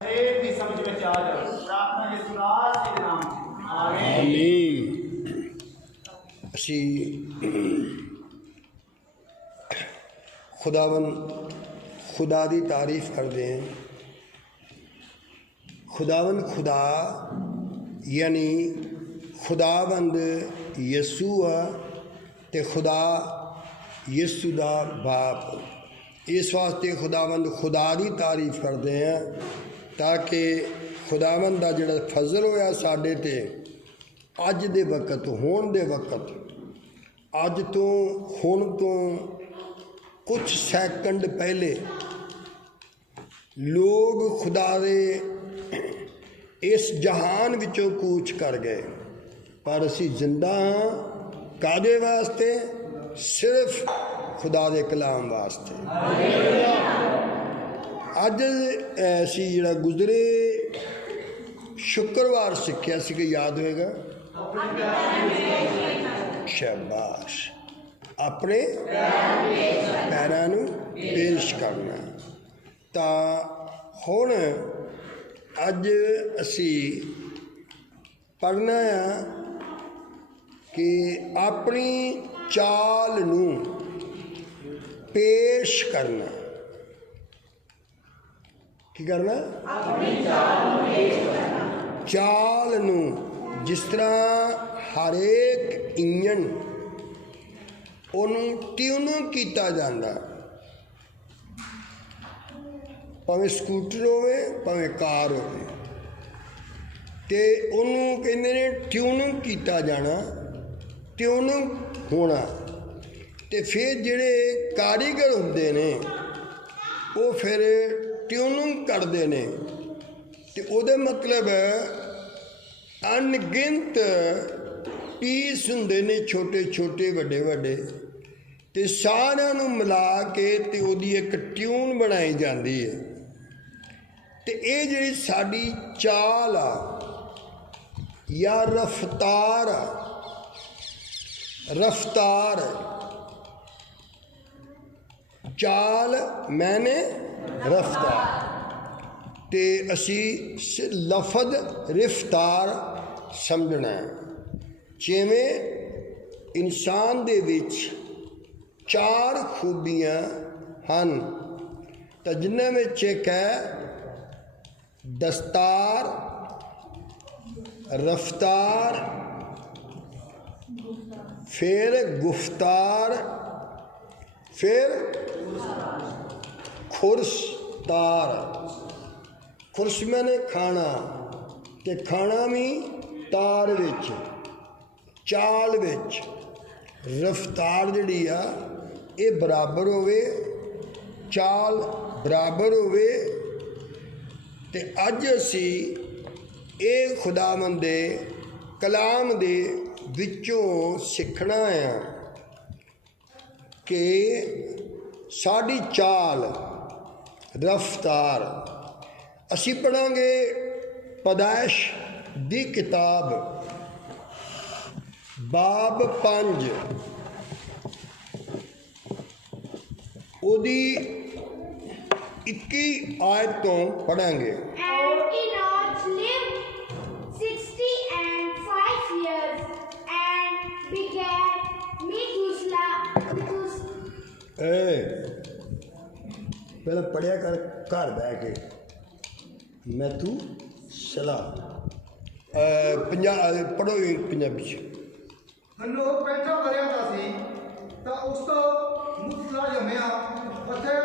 हरेक की समझ में आ जाए। प्रार्थना के सुराज के नाम से आमीन। ਅਸੀਂ खुदा की तारीफ करते हैं। खुदावन खुदा यानी खुदाबंद यसू आ ते खुदा यसू दा बाप। इस वास्ते खुदाबंद खुदा की तारीफ करते हैं ताकि खुदाबंद का जिहड़ा फजल होया साडे ते अज दे वक्त होण दे वक्त अज तो हुण तो कुछ सैकंड पहले लोग खुदा दे इस जहान विचों कूच कर गए, पर असी जिंदा हाँ कादे वास्ते? सिर्फ खुदा दे कलाम वास्ते। अज असी जिहड़ा गुजरे शुक्रवार सीखिया सी कि याद होएगा? शाबाश। अपने पैरां नूं पेश करना। तो हुण अज असी पढ़ना है कि अपनी चाल नूं पेश करना। की करना? अपनी चाल नूं जिस तरह हर एक इंजन ਉਹਨੂੰ ट्यून किया जाता, भावें स्कूटर होवे भावें कार होवे, ते ਉਹਨੂੰ कहते ने ट्यून किया जाना, ट्यून होना। ते फिर जिहड़े कारीगर होंदे ने वो फिर ट्यूनिंग करते हैं। तो ਉਹਦੇ मतलब अनगिनत पीस होंदे ने छोटे छोटे वड्डे वड्डे, ते सारिਆਂ ਨੂੰ मिला के ते ਉਹਦੀ एक ट्यून बनाई जाती है। तो ये जिहड़ी साडी चाल आ या रफ्तार आ, रफ्तार चाल मैंने रफ्तार, ते असी लफज रफ्तार समझना है। जिमें इंसान दे विच चार खूबियां हन, तो जिन्हां विच एक है दस्तार, रफ्तार, फिर गुफ्तार, फिर खुरसतार। खुरस मैंने खाना, ते खाना भी तार विच, चाल विच। रफ्तार जिहड़ी आ ये बराबर होवे, चाल बराबर होवे। ते अज असी ये खुदावंद दे कलाम दे विचों सीखना है कि साडी चाल रफ्तार। असी पढ़ांगे पैदाइश दी किताब बाब 5 ओदी 21 आयत तो पढ़ांगे। And Enoch lived 65 years and begat Methuselah. पहले पढ़िया कर घर बह के मैथू सलाह पढ़ो पंजाबी च। हनोक 65 वरियां दा सी तां उस तो मूसा जम्मिया। उत्थे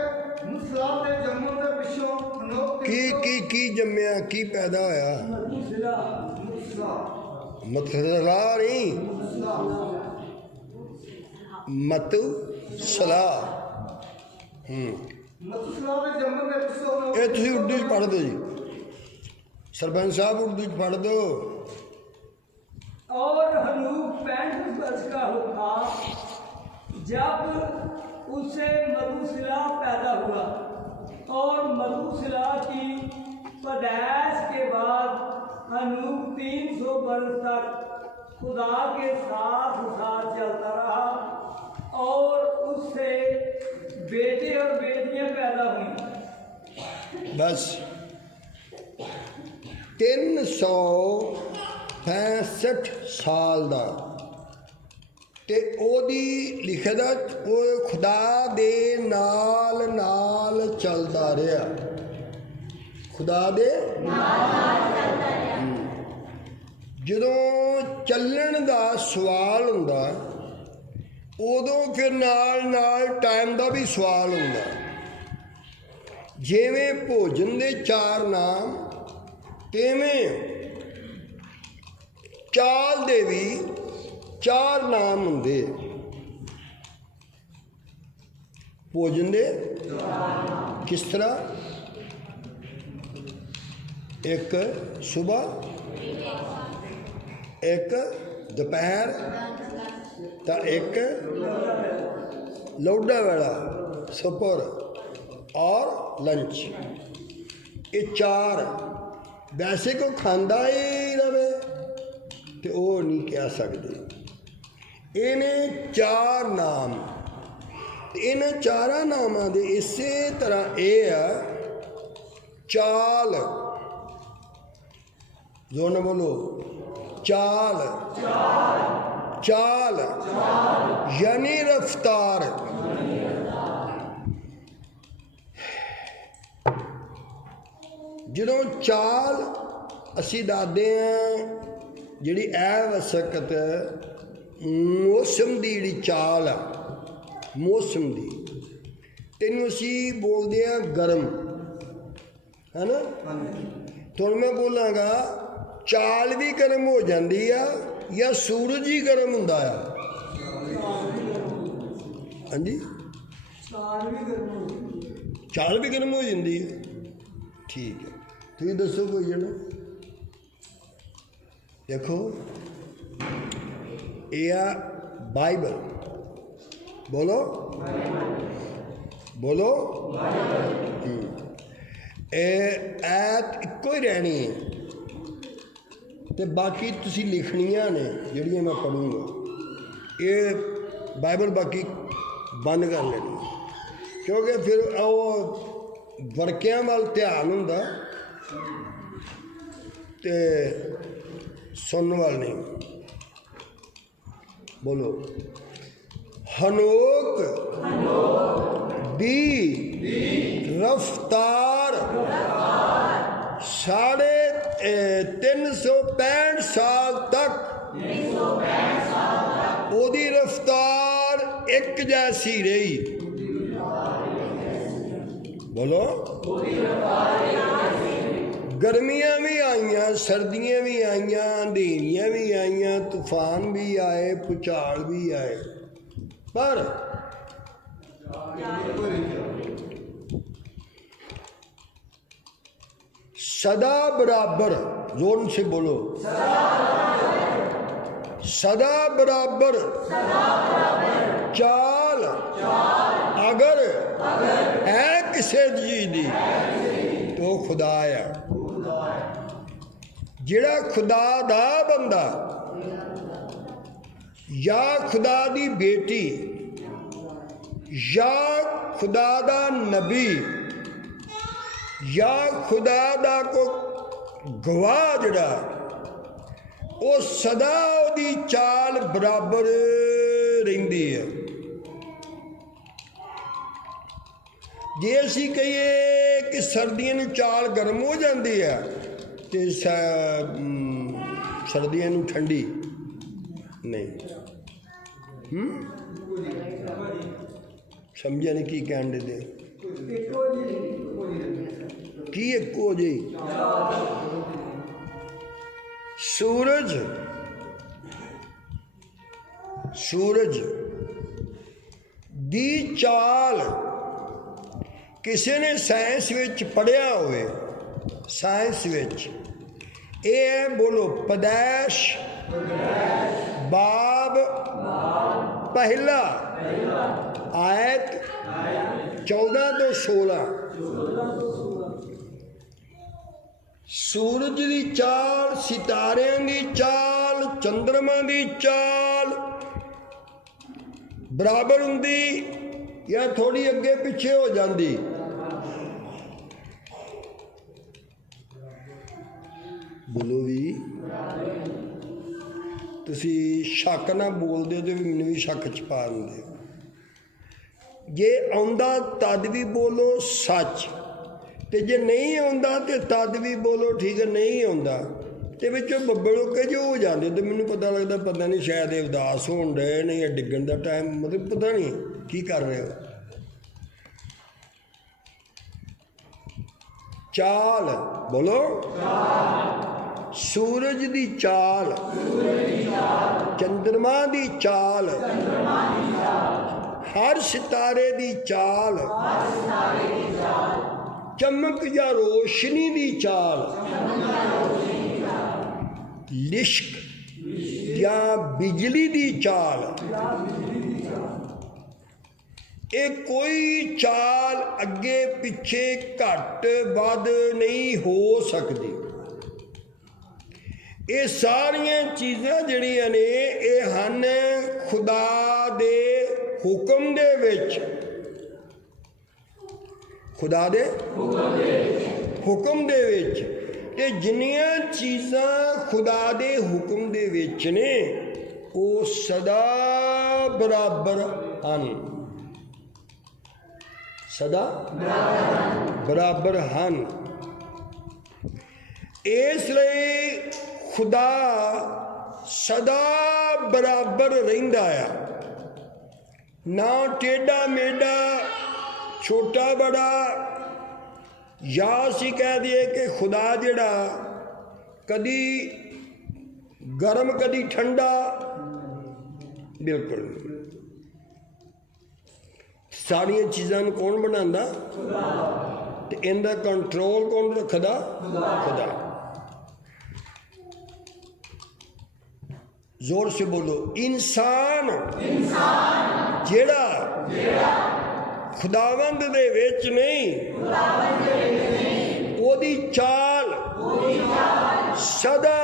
मूसा दे जन्मण दे पिछों हनोक की जम्मिया, की पैदा होया? मतसला नहीं, मतसला। मूसा दे जन्मण दे पिछों ये तुसीं उर्दू च पढ़ दो जी, सरपंच साहब उर्दू च पढ़ दो। और हनूक 65 वर्ष का था जब उसे मधुशिला पैदा हुआ, और मधुशिला की पैदाइश के बाद हनूक 300 वर्ष तक खुदा के साथ चलता रहा, और उससे बेटे और बेटियां पैदा हुई। बस 365 ਸਾਲ ਦਾ। ਤੇ ਉਹਦੀ ਲਿਖਦਾ ਉਹ ਖੁਦਾ ਦੇ ਨਾਲ ਨਾਲ ਚੱਲਦਾ ਰਿਹਾ, ਖੁਦਾ ਦੇ ਜਦੋਂ ਚੱਲਣ ਦਾ ਸਵਾਲ ਹੁੰਦਾ ਉਦੋਂ ਫਿਰ ਨਾਲ ਨਾਲ ਟਾਈਮ ਦਾ ਵੀ ਸਵਾਲ ਹੁੰਦਾ। ਜਿਵੇਂ ਭੋਜਨ ਦੇ 4 ਨਾਮ ਤਿਵੇਂ ਚਾਲ ਦੇ ਵੀ 4 ਨਾਮ ਹੁੰਦੇ। ਭੋਜਨ ਦੇ ਕਿਸ ਤਰ੍ਹਾਂ? ਇੱਕ ਸੁਬਹ, ਇੱਕ ਦੁਪਹਿਰ ਤਾਂ ਇੱਕ ਲੌਡਾ ਵੇਲਾ ਸਪਰ ਔਰ ਲੰਚ। ਇਹ 4 ਵੈਸੇ ਕੋ ਖਾਂਦਾ ਹੀ ਰਵੇ ਤੇ ਉਹ ਨਹੀਂ ਕਹਿ ਸਕਦੇ। ਇਹਨੇ 4 ਨਾਮ, ਇਹਨਾਂ 4 ਨਾਮਾਂ ਦੇ ਇਸੇ ਤਰ੍ਹਾਂ ਇਹ ਆ ਚਾਲ। ਜੋ ਨਾ ਬੋਲੋ ਚਾਲ, ਚਾਲ ਯਾਨੀ ਰਫਤਾਰ। ਜਦੋਂ ਚਾਲ ਅਸੀਂ ਦੱਸਦੇ ਹਾਂ ਜਿਹੜੀ ਇਹ ਵਸਕਤ ਮੌਸਮ ਦੀ ਜਿਹੜੀ ਚਾਲ ਆ, ਮੌਸਮ ਦੀ, ਤੈਨੂੰ ਅਸੀਂ ਬੋਲਦੇ ਹਾਂ ਗਰਮ, ਹੈ ਨਾ? ਤੁਹਾਨੂੰ ਮੈਂ ਬੋਲਾਂਗਾ ਚਾਲ ਵੀ ਗਰਮ ਹੋ ਜਾਂਦੀ ਆ ਜਾਂ ਸੂਰਜ ਹੀ ਗਰਮ ਹੁੰਦਾ ਆ? ਹਾਂਜੀ, ਚਾਲ ਵੀ ਗਰਮ ਹੋ ਜਾਂਦੀ ਹੈ। ਠੀਕ ਹੈ, ਤੁਸੀਂ ਦੱਸੋ ਕੋਈ ਜਣਾ। ਦੇਖੋ ਇਹ ਆ ਬਾਈਬਲ, ਬੋਲੋ ਬੋਲੋ। ਇਹ ਐਤ ਇੱਕੋ ਹੀ ਰਹਿਣੀ ਹੈ ਤੇ ਬਾਕੀ ਤੁਸੀਂ ਲਿਖਣੀਆਂ ਨੇ ਜਿਹੜੀਆਂ ਮੈਂ ਪੜ੍ਹੂੰਗਾ। ਇਹ ਬਾਈਬਲ ਬਾਕੀ ਬੰਦ ਕਰ ਲੈਣੀ, ਕਿਉਂਕਿ ਫਿਰ ਉਹ ਵਰਕਿਆਂ ਵੱਲ ਧਿਆਨ ਹੁੰਦਾ ਤੇ ਸੁਣਨ ਵੱਲ ਨਹੀਂ। ਬੋਲੋ ਹਨੋਕ ਦੀ ਰਫਤਾਰ 365 ਸਾਲ ਤੱਕ ਉਹਦੀ ਰਫਤਾਰ ਇੱਕ ਜੈਸੀ ਰਹੀ। ਬੋਲੋ ਗਰਮੀਆਂ ਵੀ ਆਈਆਂ, ਸਰਦੀਆਂ ਵੀ ਆਈਆਂ, ਅੰਧੇਰੀਆਂ ਵੀ ਆਈਆਂ, ਤੂਫਾਨ ਵੀ ਆਏ, ਭੁਚਾਲ ਵੀ ਆਏ, ਪਰ सदा बराबर, जोर से बोलो सदा बराबर चाल अगर है किसी चीज दी तो खुदा है। जिहड़ा खुदा दा बंदा या खुदा दी बेटी या खुदा दा नबी या खुदा दा को गवाह जड़ा वो सदा ओदी चाल बराबर रहिंदी है। जे असी कहिए कि सर्दियों में चाल गर्म हो जाती है तो सर्दियों में ठंडी नहीं। समझा नहीं की कहने दे की एको जी। सूरज सूरज दी चाल किसी ने साइंस विच पढ़िया होवे, साइंस विच ये है, बोलो पैदाइश बाब पहला आयत 14 तो 16। सूरज की चाल, सितारियां की चाल, चंद्रमा की चाल बराबर हुंदी या थोड़ी अगे पिछे हो जाती? ਬੋਲੋ ਵੀ। ਤੁਸੀਂ ਸ਼ੱਕ ਨਾਲ ਬੋਲਦੇ ਹੋ ਤੇ ਵੀ ਮੈਨੂੰ ਵੀ ਸ਼ੱਕ 'ਚ ਪਾ ਦਿੰਦੇ ਹੋ। ਜੇ ਆਉਂਦਾ ਤਦ ਵੀ ਬੋਲੋ ਸੱਚ, ਤੇ ਜੇ ਨਹੀਂ ਆਉਂਦਾ ਤੇ ਤਦ ਵੀ ਬੋਲੋ ਠੀਕ ਹੈ ਨਹੀਂ ਆਉਂਦਾ, ਤੇ ਵਿੱਚੋਂ ਬੱਬਲ ਕੇ ਜੋ ਹੋ ਜਾਂਦੇ ਤੇ ਮੈਨੂੰ ਪਤਾ ਲੱਗਦਾ ਪਤਾ ਨਹੀਂ ਸ਼ਾਇਦ ਇਹ ਉਦਾਸ ਹੋਣ ਡਏ ਨੇ ਜਾਂ ਡਿੱਗਣ ਦਾ ਟਾਈਮ, ਮਤਲਬ ਪਤਾ ਨਹੀਂ ਕੀ ਕਰ ਰਹੇ ਹੋ। ਚਾਲ ਬੋਲੋ। ਸੂਰਜ ਦੀ ਚਾਲ, ਚੰਦਰਮਾ ਦੀ ਚਾਲ, ਹਰ ਸਿਤਾਰੇ ਦੀ ਚਾਲ, ਚਮਕ ਜਾਂ ਰੋਸ਼ਨੀ ਦੀ ਚਾਲ, ਲਿਸ਼ਕ ਜਾਂ ਬਿਜਲੀ ਦੀ ਚਾਲ, ਇਹ ਕੋਈ ਚਾਲ ਅੱਗੇ ਪਿੱਛੇ ਘੱਟ ਵੱਧ ਨਹੀਂ ਹੋ ਸਕਦੀ। ਇਹ ਸਾਰੀਆਂ ਚੀਜ਼ਾਂ ਜਿਹੜੀਆਂ ਨੇ ਇਹ ਹਨ ਖੁਦਾ ਦੇ ਹੁਕਮ ਦੇ ਵਿੱਚ, ਖੁਦਾ ਦੇ ਹੁਕਮ ਦੇ ਵਿੱਚ। ਤੇ ਜਿੰਨੀਆਂ ਚੀਜ਼ਾਂ ਖੁਦਾ ਦੇ ਹੁਕਮ ਦੇ ਵਿੱਚ ਨੇ ਉਹ ਸਦਾ ਬਰਾਬਰ ਹਨ, ਸਦਾ ਬਰਾਬਰ ਹਨ। ਇਸ ਲਈ ਖੁਦਾ ਸਦਾ ਬਰਾਬਰ ਰਹਿੰਦਾ ਆ, ਨਾ ਟੇਢਾ ਮੇਢਾ, ਛੋਟਾ ਬੜਾ। ਜਾਂ ਅਸੀਂ ਕਹਿ ਦਈਏ ਕਿ ਖੁਦਾ ਜਿਹੜਾ ਕਦੀ ਗਰਮ ਕਦੀ ਠੰਡਾ, ਬਿਲਕੁਲ ਨਹੀਂ। ਸਾਰੀਆਂ ਚੀਜ਼ਾਂ ਨੂੰ ਕੌਣ ਬਣਾਉਂਦਾ? ਤੇ ਇਹਦਾ ਕੰਟਰੋਲ ਕੌਣ ਰੱਖਦਾ? ਖੁਦਾ। जोर से बोलो। इंसान ਜਿਹੜਾ ਖੁਦਾਵੰਦ ਦੇ ਵਿੱਚ ਨਹੀਂ, ਉਹਦੀ ਚਾਲ ਸਦਾ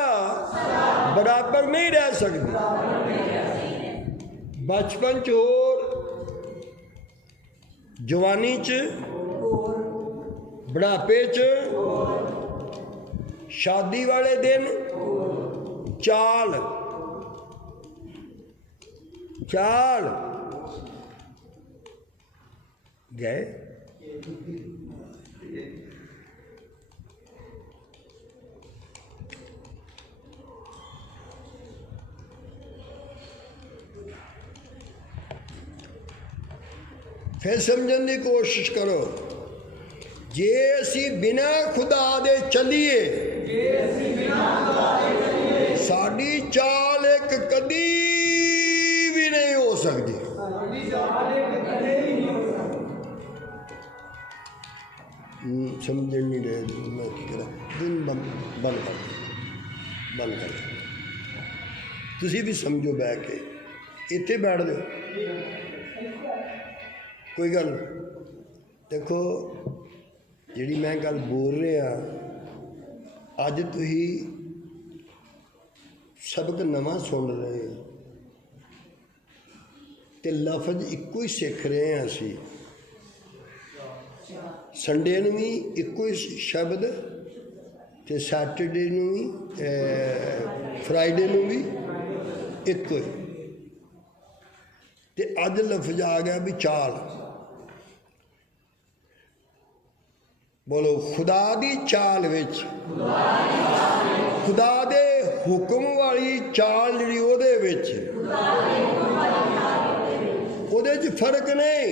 ਬਰਾਬਰ ਨਹੀਂ ਰਹਿ ਸਕਦੀ। ਬਚਪਨ 'ਚ ਹੋਰ, ਜਵਾਨੀ 'ਚ, ਬੁਢਾਪੇ 'ਚ, ਸ਼ਾਦੀ ਵਾਲੇ ਦਿਨ ਚਾਲ ਚਾਲ ਗਏ। फिर समझने की कोशिश करो। जे असी बिना खुदा दे चलीए, साड़ी चाल एक कदी भी नहीं हो सकती। समझ नहीं रहे मैं की करा। दिन बंद कर तुसी भी समझो बह के इत्थे बैठ दो, कोई गल। देखो जिहड़ी मैं गल बोल रहा अज तुसी सबक नवा सुन रहे हो ते लफज इक्को ही सीख रहे हैं। असी संडे नूं भी इक्को ही शब्द ते सैटरडे नूं भी फ्राइडे नूं भी इक्को ही। ते अज लफज आ गया भी चाल। बोलो खुदा दी चाल विच, खुदा दे हुक्म वाली चाल जिहड़ी ओहदे विच, ओहदे च फर्क नहीं।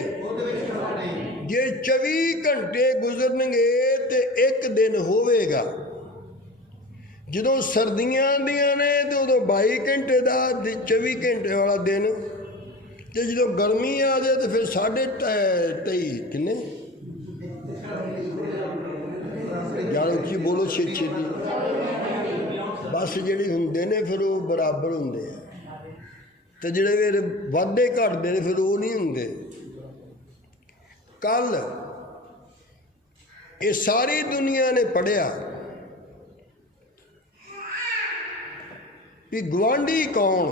जे 24 घंटे गुजरनगे तो एक दिन होवेगा। जदों सर्दियां आंदियां ने तो उदों 22 घंटे का 24 घंटे वाला दिन, तो जो गर्मी आ जाए तो फिर 23.5 किन्ने जान उच्ची बोलो छेती बस जिहड़े हुंदे ने फिर वो बराबर हुंदे आ, तो जिहड़े फिर वाधे घटदे ने फिर वो नहीं हुंदे। कल ये सारी दुनिया ने पढ़िया कि गुआंढी कौन,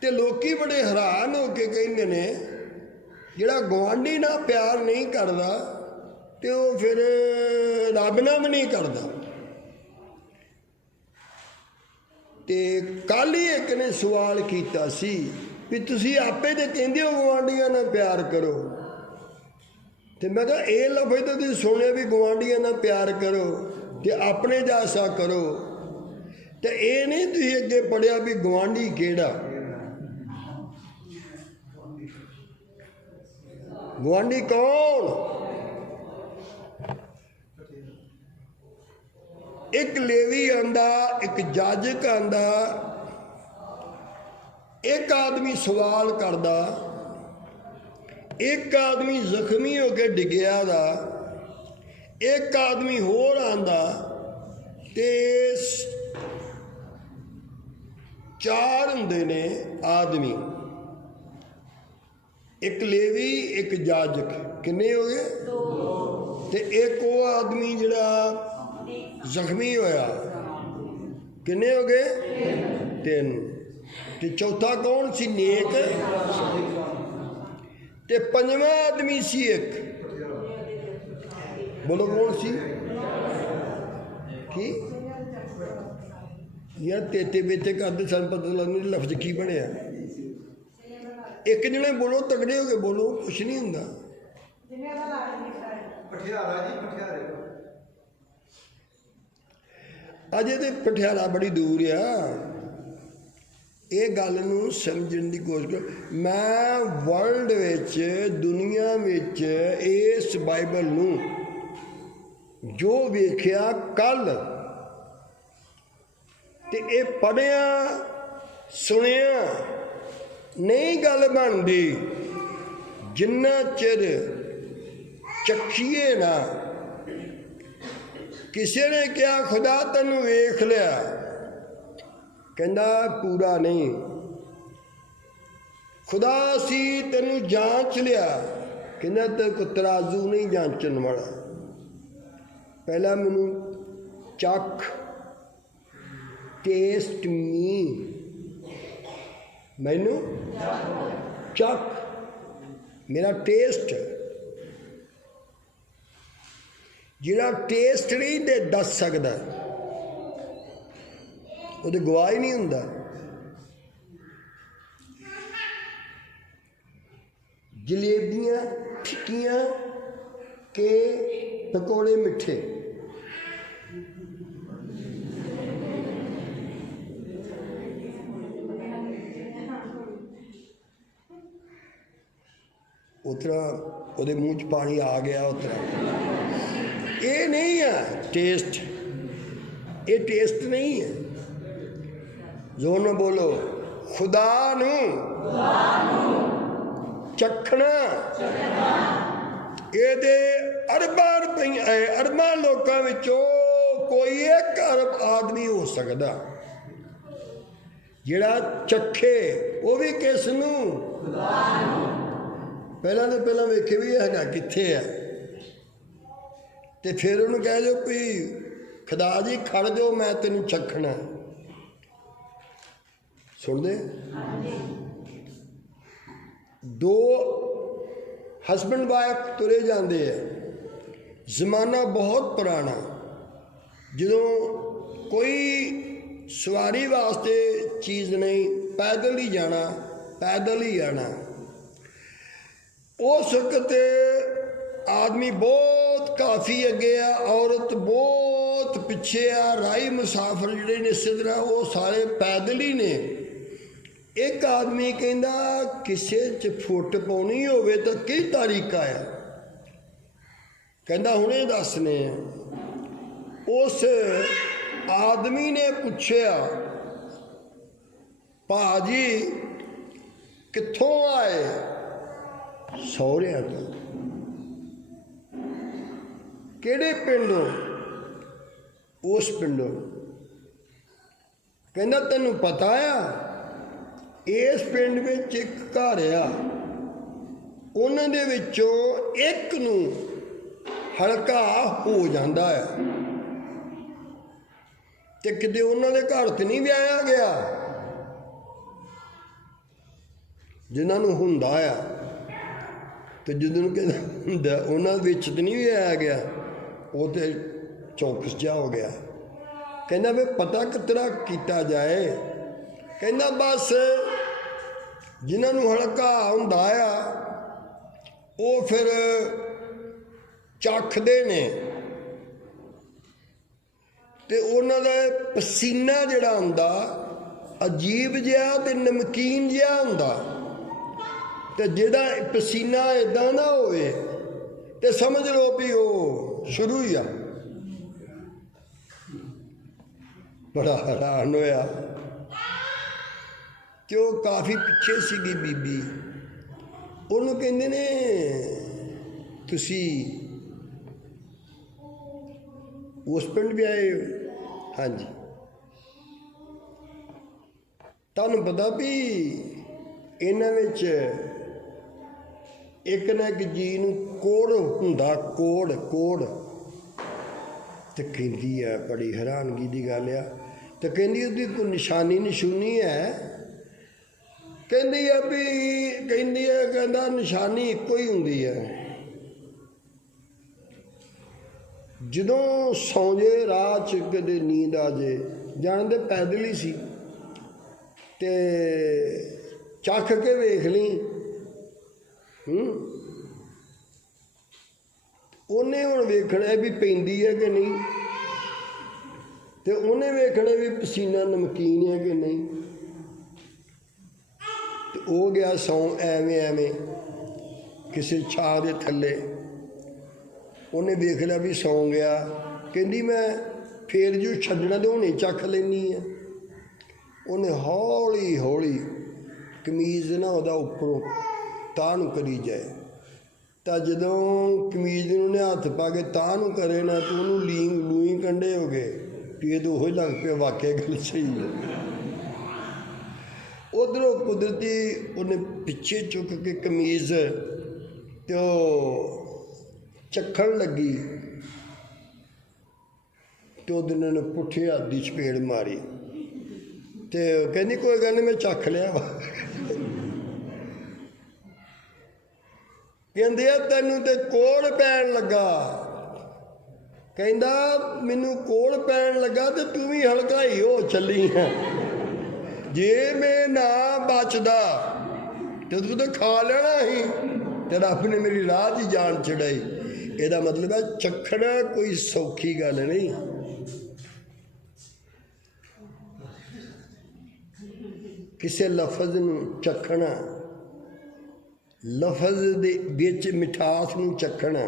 ते लोकी बड़े हैरान हो के कहते ने जिहड़ा गुआंढी ना प्यार नहीं करता तो वो फिर रब ना भी नहीं करता। ਤੇ ਕੱਲ੍ਹ ਹੀ ਇੱਕ ਨੇ ਸਵਾਲ ਕੀਤਾ ਸੀ ਵੀ ਤੁਸੀਂ ਆਪੇ ਤੇ ਕਹਿੰਦੇ ਹੋ ਗੁਆਂਢੀਆਂ ਨਾਲ ਪਿਆਰ ਕਰੋ, ਤੇ ਮੈਂ ਕਿਹਾ ਇਹ ਲਫ਼ਜ਼ ਤਾਂ ਤੁਸੀਂ ਸੁਣਿਆ ਵੀ ਗੁਆਂਢੀਆਂ ਨਾਲ ਪਿਆਰ ਕਰੋ ਤੇ ਆਪਣੇ ਜੈਸਾ ਕਰੋ, ਤੇ ਇਹ ਨਹੀਂ ਤੁਸੀਂ ਅੱਗੇ ਪੜ੍ਹਿਆ ਵੀ ਗੁਆਂਢੀ ਕਿਹੜਾ। ਗੁਆਂਢੀ ਕੌਣ? ਇੱਕ ਲੇਵੀ ਆਂਦਾ, ਇੱਕ ਜਾਜਕ ਆਂਦਾ। ਇੱਕ ਆਦਮੀ ਸਵਾਲ ਕਰਦਾ, ਇੱਕ ਆਦਮੀ ਜ਼ਖਮੀ ਹੋ ਕੇ ਡਿੱਗਿਆ ਦਾ, ਇੱਕ ਆਦਮੀ ਹੋਰ ਆਂਦਾ, ਤੇ 4 ਹੁੰਦੇ ਨੇ ਆਦਮੀ, ਇੱਕ ਲੇਵੀ, ਇੱਕ ਜਾਜਕ। ਕਿੰਨੇ ਹੋ ਗਏ? 2। ਤੇ ਇੱਕ ਉਹ ਆਦਮੀ ਜਿਹੜਾ ਜ਼ਖਮੀ ਹੋਇਆ, ਕਿੰਨੇ ਹੋ ਗਏ? 3। ਤੇ ਚੌਥਾ ਕੌਣ ਸੀ? ਨੇਕ। ਤੇ 5ਵਾਂ ਆਦਮੀ ਸੀ ਇੱਕ, ਬੋਲੋ ਕੌਣ ਸੀ? ਕੀ ਯਾਰ ਤੇਤੇ ਬੇਤੇ ਕਰਦੇ ਸਾਨੂੰ ਪਤਾ ਲੱਗਦਾ ਲਫ਼ਜ਼ ਕੀ ਬਣਿਆ। ਇੱਕ ਜਣੇ ਬੋਲੋ, ਤਗੜੇ ਹੋ ਕੇ ਬੋਲੋ, ਕੁਛ ਨਹੀਂ ਹੁੰਦਾ। ਪਠਿਆਰਾ ਜੀ, ਪਠਿਆਰੇ। ਅਜੇ ਤੇ ਪਠਿਆਰਾ ਬੜੀ ਦੂਰ ਆ। ਇਹ ਗੱਲ ਨੂੰ ਸਮਝਣ ਦੀ ਕੋਸ਼ਿਸ਼ ਕਰੋ। ਮੈਂ ਵਰਲਡ ਵਿੱਚ, ਦੁਨੀਆ ਵਿੱਚ ਇਸ ਬਾਈਬਲ ਨੂੰ ਜੋ ਵੇਖਿਆ ਕੱਲ੍ਹ, ਤੇ ਇਹ ਪੜ੍ਹਿਆ ਸੁਣਿਆ ਨਹੀਂ ਗੱਲ ਬਣਦੀ ਜਿੰਨਾ ਚਿਰ ਚੱਖੀਏ ਨਾ। ਕਿਸੇ ਨੇ ਕਿਹਾ ਖੁਦਾ ਤੈਨੂੰ ਵੇਖ ਲਿਆ, ਕਹਿੰਦਾ ਪੂਰਾ ਨਹੀਂ। ਖੁਦਾ ਅਸੀਂ ਤੈਨੂੰ ਜਾਂਚ ਲਿਆ, ਕਹਿੰਦਾ ਤੇ ਕੋ ਤਰਾਜ਼ੂ ਨਹੀਂ ਜਾਂਚਣ ਵਾਲਾ। ਪਹਿਲਾਂ ਮੈਨੂੰ ਚੱਖ, ਟੇਸਟ ਮੀ, ਮੈਨੂੰ ਚੱਖ, ਮੇਰਾ ਟੇਸਟ। ਜਿਹੜਾ ਟੇਸਟ ਨਹੀਂ ਦੇ ਦੱਸ ਸਕਦਾ ਉਹਦੇ ਗਵਾਹ ਹੀ ਨਹੀਂ ਹੁੰਦਾ। ਜਲੇਬੀਆਂ ਫਿੱਕੀਆਂ ਕੇ ਪਕੌੜੇ ਮਿੱਠੇ। ਉਤਰਾ ਉਹਦੇ ਮੂੰਹ 'ਚ ਪਾਣੀ ਆ ਗਿਆ। ਉਤਰਾ ਇਹ ਨਹੀਂ ਹੈ ਟੇਸਟ, ਇਹ ਟੇਸਟ ਨਹੀਂ ਹੈ। ਜ਼ੋਰ ਨਾਲ ਬੋਲੋ, ਖੁਦਾ ਨੂੰ ਚੱਖਣਾ। ਇਹਦੇ ਅਰਬਾਂ ਲੋਕਾਂ ਵਿੱਚੋਂ ਕੋਈ 1 ਅਰਬ ਆਦਮੀ ਹੋ ਸਕਦਾ ਜਿਹੜਾ ਚੱਖੇ, ਉਹ ਵੀ ਕਿਸ ਨੂੰ? ਖੁਦਾ ਨੂੰ। ਪਹਿਲਾਂ ਵੇਖੇ ਵੀ ਇਹ ਹੈਗਾ ਕਿੱਥੇ ਆ, ਤੇ ਫਿਰ ਉਹਨੂੰ ਕਹਿ ਦਿਓ ਵੀ ਖੁਦਾ ਜੀ ਖੜ ਜਾਓ, ਮੈਂ ਤੈਨੂੰ ਚੱਖਣਾ। ਸੁਣਦੇ? 2 ਹਸਬੈਂਡ ਵਾਈਫ ਤੁਰੇ ਜਾਂਦੇ ਆ। ਜ਼ਮਾਨਾ ਬਹੁਤ ਪੁਰਾਣਾ, ਜਦੋਂ ਕੋਈ ਸਵਾਰੀ ਵਾਸਤੇ ਚੀਜ਼ ਨਹੀਂ, ਪੈਦਲ ਹੀ ਜਾਣਾ, ਪੈਦਲ ਹੀ ਆਣਾ। ਉਸ ਵਕਤ ਆਦਮੀ ਬਹੁਤ ਕਾਫੀ ਅੱਗੇ ਆ, ਔਰਤ ਬਹੁਤ ਪਿੱਛੇ ਆ। ਰਾਹੀ ਮੁਸਾਫਰ ਜਿਹੜੇ ਨੇ ਸਿੱਧਰਾ, ਉਹ ਸਾਰੇ ਪੈਦਲ ਹੀ ਨੇ। ਇੱਕ ਆਦਮੀ ਕਹਿੰਦਾ ਕਿਸੇ 'ਚ ਫੁੱਟ ਪਾਉਣੀ ਹੋਵੇ ਤਾਂ ਕੀ ਤਰੀਕਾ ਆ? ਕਹਿੰਦਾ ਹੁਣੇ ਦੱਸਨੇ ਆ। ਉਸ ਆਦਮੀ ਨੇ ਪੁੱਛਿਆ, ਭਾਜੀ ਕਿੱਥੋਂ ਆਏ? ਸਹੁਰਿਆਂ ਤੋਂ। ਕਿਹੜੇ ਪਿੰਡੋਂ? ਉਸ ਪਿੰਡੋਂ। ਕਹਿੰਦਾ ਤੈਨੂੰ ਪਤਾ ਆ ਇਸ ਪਿੰਡ ਵਿੱਚ ਇੱਕ ਘਰ ਆ, ਉਹਨਾਂ ਦੇ ਵਿੱਚੋਂ ਇੱਕ ਨੂੰ ਹਲਕਾ ਹੋ ਜਾਂਦਾ ਆ, ਤੇ ਕਿਤੇ ਉਹਨਾਂ ਦੇ ਘਰ 'ਤੇ ਨਹੀਂ ਵਿਆਹਿਆ ਗਿਆ। ਜਿਨ੍ਹਾਂ ਨੂੰ ਹੁੰਦਾ ਆ, ਤੇ ਜਦੋਂ ਨੂੰ ਕਹਿੰਦਾ ਹੁੰਦਾ ਉਹਨਾਂ ਵਿੱਚ ਤਾਂ ਨਹੀਂ ਵਿਆਹਿਆ ਗਿਆ, ਉਹ ਤੇ ਚੌਕਸ ਜਿਹਾ ਹੋ ਗਿਆ। ਕਹਿੰਦਾ ਵੀ ਪਤਾ ਕਿਤਨਾ ਕੀਤਾ ਜਾਏ। ਕਹਿੰਦਾ ਬਸ ਜਿਨ੍ਹਾਂ ਨੂੰ ਹਲਕਾ ਹੁੰਦਾ ਆ ਉਹ ਫਿਰ ਚੱਖਦੇ ਨੇ ਤੇ ਉਹਨਾਂ ਦਾ ਪਸੀਨਾ ਜਿਹੜਾ ਹੁੰਦਾ ਅਜੀਬ ਜਿਹਾ ਤੇ ਨਮਕੀਨ ਜਿਹਾ ਹੁੰਦਾ, ਤੇ ਜਿਹੜਾ ਪਸੀਨਾ ਇਦਾਂ ਨਾ ਹੋਵੇ ਤੇ ਸਮਝ ਲਓ ਵੀ ਉਹ ਸ਼ੁਰੂ ਹੀ ਆ। ਬੜਾ ਹੈਰਾਨ ਹੋਇਆ ਕਿ ਉਹ ਕਾਫੀ ਪਿੱਛੇ ਸੀਗੀ ਬੀਬੀ। ਉਹਨੂੰ ਕਹਿੰਦੇ ਨੇ ਤੁਸੀਂ ਉਸ ਪਿੰਡ ਵੀ ਆਏ ਹੋ? ਹਾਂਜੀ। ਤੁਹਾਨੂੰ ਪਤਾ ਵੀ ਇਹਨਾਂ ਵਿੱਚ ਇੱਕ ਨਾ ਇੱਕ ਜੀ ਨੂੰ ਕੋੜ ਹੁੰਦਾ, ਕੋੜ। ਤੇ ਕਹਿੰਦੀ ਆ ਬੜੀ ਹੈਰਾਨਗੀ ਦੀ ਗੱਲ ਆ, ਤੇ ਕਹਿੰਦੀ ਉਹਦੀ ਕੋਈ ਨਿਸ਼ਾਨੀ ਨਸ਼ੂਨੀ ਹੈ? ਕਹਿੰਦੀ ਆ ਵੀ ਕਹਿੰਦਾ ਨਿਸ਼ਾਨੀ ਇੱਕੋ ਹੀ ਹੁੰਦੀ ਹੈ, ਜਦੋਂ ਸੌਂ ਜੇ ਰਾਹ 'ਚ ਕਦੇ ਨੀਂਦ ਆ ਜੇ, ਜਾਣਦੇ ਪੈਦਲ ਹੀ ਸੀ, ਤੇ ਚੱਖ ਕੇ ਵੇਖ ਲਈ। ਉਹਨੇ ਹੁਣ ਵੇਖਣਾ ਵੀ ਪੈਂਦੀ ਹੈ ਕਿ ਨਹੀਂ, ਤੇ ਉਹਨੇ ਵੇਖਣਾ ਵੀ ਪਸੀਨਾ ਨਮਕੀਨ ਹੈ ਕਿ ਨਹੀਂ। ਤੇ ਉਹ ਗਿਆ ਸੌਂ ਐਵੇਂ ਕਿਸੇ ਛਾਂ ਦੇ ਥੱਲੇ। ਉਹਨੇ ਵੇਖ ਲਿਆ ਵੀ ਸੌਂ ਗਿਆ। ਕਹਿੰਦੀ ਮੈਂ ਫੇਰ ਜੋ ਛੱਡਣਾ ਤੇ ਹੁਣੇ ਚੱਖ ਲੈਂਦੀ ਆ। ਉਹਨੇ ਹੌਲੀ ਕਮੀਜ਼ ਨਾ ਉਹਦਾ ਉੱਪਰੋਂ ਤਾਹ ਨੂੰ ਕਰੀ ਜਾਏ, ਤਾਂ ਜਦੋਂ ਕਮੀਜ਼ ਨੂੰ ਉਹਨੇ ਹੱਥ ਪਾ ਕੇ ਤਾਹ ਨੂੰ ਕਰੇ ਨਾ, ਤਾਂ ਉਹਨੂੰ ਲੂਈ ਕੰਢੇ ਹੋ ਗਏ ਵੀ ਇਹ ਤਾਂ ਉਹੀ ਲੱਗ ਪਿਆ, ਵਾਕਿਆ ਗੱਲ ਸਹੀ ਹੈ। ਉੱਧਰੋਂ ਕੁਦਰਤੀ ਉਹਨੇ ਪਿੱਛੇ ਚੁੱਕ ਕੇ ਕਮੀਜ਼ ਤੇ ਉਹ ਚੱਖਣ ਲੱਗੀ, ਤੇ ਉਹਦੇ ਨੇ ਪੁੱਠੇ ਹੱਥ ਦੀ ਚਪੇੜ ਮਾਰੀ, ਤੇ ਕਹਿੰਦੀ ਕੋਈ ਗੱਲ ਨਹੀਂ ਮੈਂ ਚੱਖ ਲਿਆ ਵਾ। ਕਹਿੰਦੇ ਆ ਤੈਨੂੰ ਤੇ ਕੋੜ ਪੈਣ ਲੱਗਾ। ਕਹਿੰਦਾ ਮੈਨੂੰ ਕੋੜ ਪੈਣ ਲੱਗਾ ਤੇ ਤੂੰ ਵੀ ਹਲਕਾਈ ਹੋ ਚੱਲੀ ਹੈ। ਜੇ ਮੈਂ ਨਾ ਬਚਦਾ ਤੇ ਤੂੰ ਤਾਂ ਖਾ ਲੈਣਾ ਸੀ, ਤੇ ਰੱਬ ਨੇ ਮੇਰੀ ਰਾਹ ਦੀ ਜਾਨ ਛਡਾਈ। ਇਹਦਾ ਮਤਲਬ ਹੈ ਚੱਖਣਾ ਕੋਈ ਸੌਖੀ ਗੱਲ ਨਹੀਂ। ਕਿਸੇ ਲਫ਼ਜ਼ ਨੂੰ ਚੱਖਣਾ, ਲਫ਼ਜ਼ ਦੇ ਵਿੱਚ ਮਿਠਾਸ ਨੂੰ ਚੱਖਣਾ।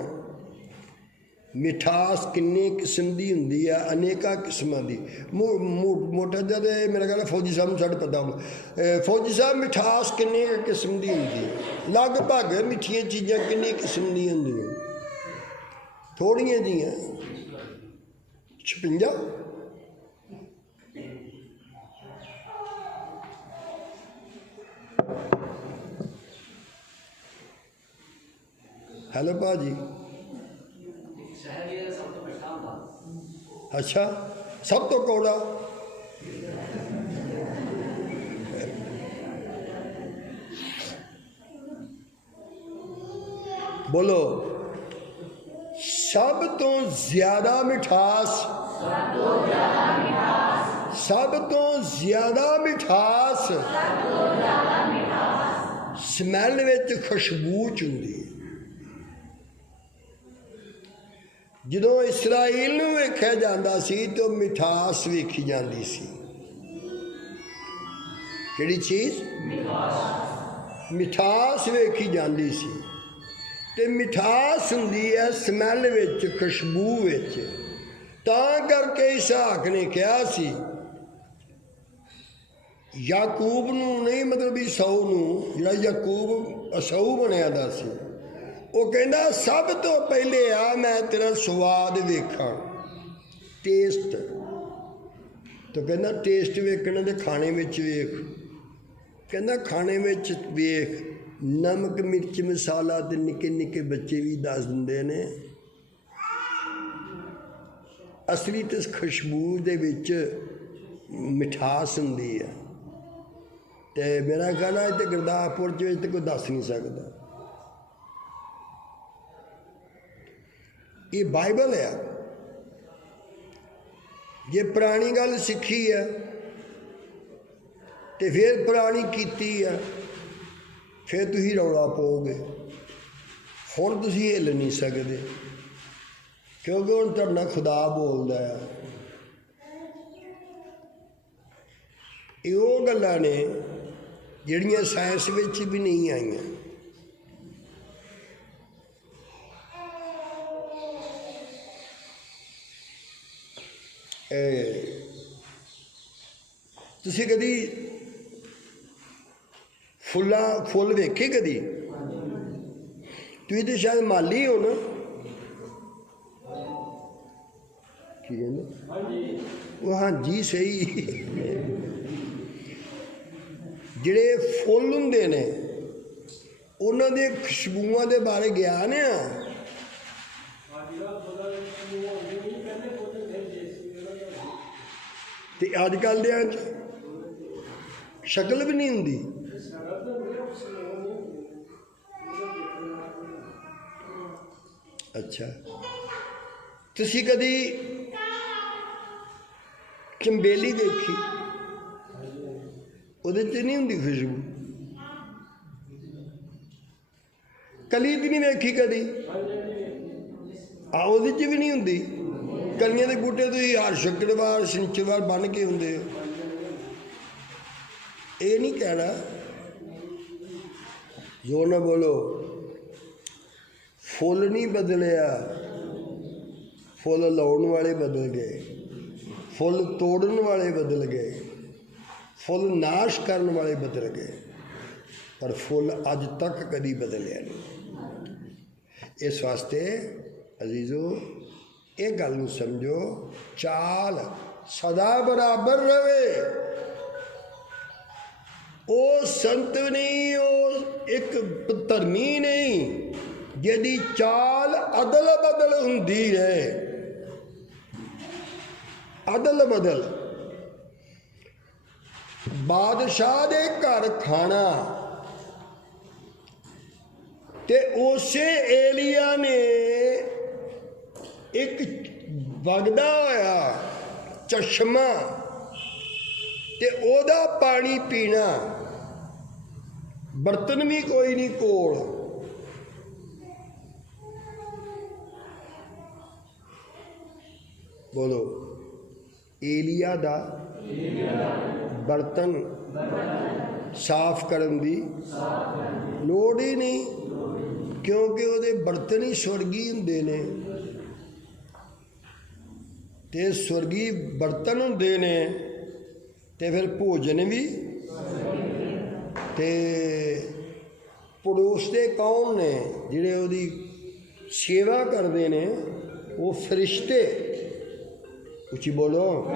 ਮਿਠਾਸ ਕਿੰਨੇ ਕਿਸਮ ਦੀ ਹੁੰਦੀ ਆ, ਅਨੇਕਾਂ ਕਿਸਮਾਂ ਦੀ। ਮੋਟਾ ਜਿਹਾ ਤੇ ਮੇਰਾ ਖਿਆਲ ਫੌਜੀ ਸਾਹਿਬ ਨੂੰ ਸਾਡੇ ਪਤਾ ਹੋਊ। ਫੌਜੀ ਸਾਹਿਬ ਮਿਠਾਸ ਕਿੰਨੇ ਕਿਸਮ ਦੀ ਹੁੰਦੀ ਹੈ? ਲਗਭਗ ਮਿੱਠੀਆਂ ਚੀਜ਼ਾਂ ਕਿੰਨੀ ਕਿਸਮ ਦੀਆਂ ਹੁੰਦੀਆਂ? ਥੋੜ੍ਹੀਆਂ ਜੀਆਂ 56। ਹੈਲੋ ਭਾਜੀ। ਅੱਛਾ, ਸਭ ਤੋਂ ਕੌੜਾ? ਬੋਲੋ। ਸਭ ਤੋਂ ਜ਼ਿਆਦਾ ਮਿਠਾਸ, ਸਭ ਤੋਂ ਜ਼ਿਆਦਾ ਮਿਠਾਸ ਸਮੈਲ ਵਿੱਚ, ਖੁਸ਼ਬੂ 'ਚ ਹੁੰਦੀ ਹੈ। ਜਦੋਂ ਇਸਰਾਈਲ ਨੂੰ ਵੇਖਿਆ ਜਾਂਦਾ ਸੀ ਤਾਂ ਮਿਠਾਸ ਵੇਖੀ ਜਾਂਦੀ ਸੀ। ਕਿਹੜੀ ਚੀਜ਼? ਮਿਠਾਸ ਵੇਖੀ ਜਾਂਦੀ ਸੀ। ਤੇ ਮਿਠਾਸ ਹੁੰਦੀ ਹੈ ਸਮੈਲ ਵਿੱਚ, ਖੁਸ਼ਬੂ ਵਿੱਚ। ਤਾਂ ਕਰਕੇ ਇਸਹਾਕ ਨੇ ਕਿਹਾ ਸੀ ਯਾਕੂਬ ਨੂੰ, ਨਹੀਂ ਮਤਲਬ ਈਸਾਊ ਨੂੰ, ਜਿਹੜਾ ਯਾਕੂਬ ਅਸਾਊ ਬਣਿਆ ਦਾ ਸੀ, ਉਹ ਕਹਿੰਦਾ ਸਭ ਤੋਂ ਪਹਿਲੇ ਆ ਮੈਂ ਤੇਰਾ ਸਵਾਦ ਵੇਖਾਂ, ਟੇਸਟ। ਤਾਂ ਕਹਿੰਦਾ ਟੇਸਟ ਵੇਖਣਾ ਤੇ ਖਾਣੇ ਵਿੱਚ ਵੇਖ। ਕਹਿੰਦਾ ਖਾਣੇ ਵਿੱਚ ਵੇਖ, ਨਮਕ ਮਿਰਚ ਮਸਾਲਾ ਤੇ ਨਿੱਕੇ ਨਿੱਕੇ ਬੱਚੇ ਵੀ ਦੱਸ ਦਿੰਦੇ ਨੇ। ਅਸਲੀ ਤੇ ਖੁਸ਼ਬੂ ਦੇ ਵਿੱਚ ਮਿਠਾਸ ਹੁੰਦੀ ਹੈ। ਤੇ ਮੇਰਾ ਖਿਆਲ ਹੈ ਤੇ ਗੁਰਦਾਸਪੁਰ 'ਚ ਵਿੱਚ ਤੇ ਕੋਈ ਦੱਸ ਨਹੀਂ ਸਕਦਾ। ਇਹ ਬਾਈਬਲ ਹੈ। जे पुरानी गल सीखी है तो फिर पुरानी कीती है, फिर तुसीं रौला पाओगे। हुण तुसीं हिल नहीं सकते, क्योंकि हुण तुहाडे नाल खुदा बोलदा है। ये वो गल्लां ने जिहड़ियां साइंस विच भी नहीं आईयां। तुसीं कदी फुੱਲ वेखे कदी? तुसीं तो शायद माली हो ना? की कहंदे? वो हाँ जी सही। ਜਿਹੜੇ फुੱल ਹੁੰਦੇ ਨੇ ਉਹਨਾਂ ਦੇ ਖੁਸ਼ਬੂਆਂ ਦੇ ਬਾਰੇ ਗਿਆਨ ਆ। ਤੇ ਅੱਜ ਕੱਲ੍ਹ ਦਿਆਂ 'ਚ ਸ਼ਕਲ ਵੀ ਨਹੀਂ ਹੁੰਦੀ। ਅੱਛਾ, ਤੁਸੀਂ ਕਦੀ ਚੰਬੇਲੀ ਦੇਖੀ? ਉਹਦੇ 'ਚ ਨਹੀਂ ਹੁੰਦੀ ਖੁਸ਼ਬੂ। ਕਲੀ ਦੀ ਨਹੀਂ ਵੇਖੀ ਕਦੀ? ਉਹਦੇ 'ਚ ਵੀ ਨਹੀਂ ਹੁੰਦੀ। ਕਲੀਆਂ ਦੇ ਬੂਟੇ ਤੁਸੀਂ ਹਰ ਸ਼ੁੱਕਰਵਾਰ ਸ਼ਨੀਚਰਵਾਰ ਬੰਨ੍ਹ ਕੇ ਹੁੰਦੇ ਹੋ। ਇਹ ਨਹੀਂ ਕਹਿਣਾ, ਜੋ ਨਾ ਬੋਲੋ। ਫੁੱਲ ਨਹੀਂ ਬਦਲਿਆ, ਫੁੱਲ ਲਾਉਣ ਵਾਲੇ ਬਦਲ ਗਏ, ਫੁੱਲ ਤੋੜਨ ਵਾਲੇ ਬਦਲ ਗਏ, ਫੁੱਲ ਨਾਸ਼ ਕਰਨ ਵਾਲੇ ਬਦਲ ਗਏ, ਪਰ ਫੁੱਲ ਅੱਜ ਤੱਕ ਕਦੀ ਬਦਲਿਆ ਨਹੀਂ। ਇਸ ਵਾਸਤੇ ਅਜ਼ੀਜ਼ੋ ਇਹ ਗੱਲ ਨੂੰ ਸਮਝੋ, ਚਾਲ ਸਦਾ ਬਰਾਬਰ ਰਵੇ। ਉਹ ਸੰਤ ਨਹੀਂ, ਉਹ ਇੱਕ ਧਰਮੀ ਨਹੀਂ ਜਿਹਦੀ ਚਾਲ ਅਦਲ ਬਦਲ ਹੁੰਦੀ ਰਹੇ। ਅਦਲ ਬਦਲ। ਬਾਦਸ਼ਾਹ ਦੇ ਘਰ ਖਾਣਾ ਤੇ ਉਸੇ ਏਲੀਆ ਨੇ ਇੱਕ ਵਗਦਾ ਹੋਇਆ ਚਸ਼ਮਾ ਤੇ ਉਹਦਾ ਪਾਣੀ ਪੀਣਾ, ਬਰਤਨ ਵੀ ਕੋਈ ਨਹੀਂ ਕੋਲ। ਬੋਲੋ, ਏਲੀਆ ਦਾ ਬਰਤਨ ਸਾਫ਼ ਕਰਨ ਦੀ ਲੋੜ ਹੀ ਨਹੀਂ, ਕਿਉਂਕਿ ਉਹਦੇ ਬਰਤਨ ਹੀ ਸਵਰਗੀ ਹੁੰਦੇ ਨੇ। ਤੇ ਸਵਰਗੀ ਬਰਤਨ ਹੁੰਦੇ ਨੇ ਤੇ ਫਿਰ ਭੋਜਨ ਵੀ। ਤੇ ਪੜੋਸਦੇ ਕੌਣ ਨੇ ਜਿਹੜੇ ਉਹਦੀ ਸੇਵਾ ਕਰਦੇ ਨੇ? ਉਹ ਫਰਿਸ਼ਤੇ। ਉੱਚੀ ਬੋਲੋ।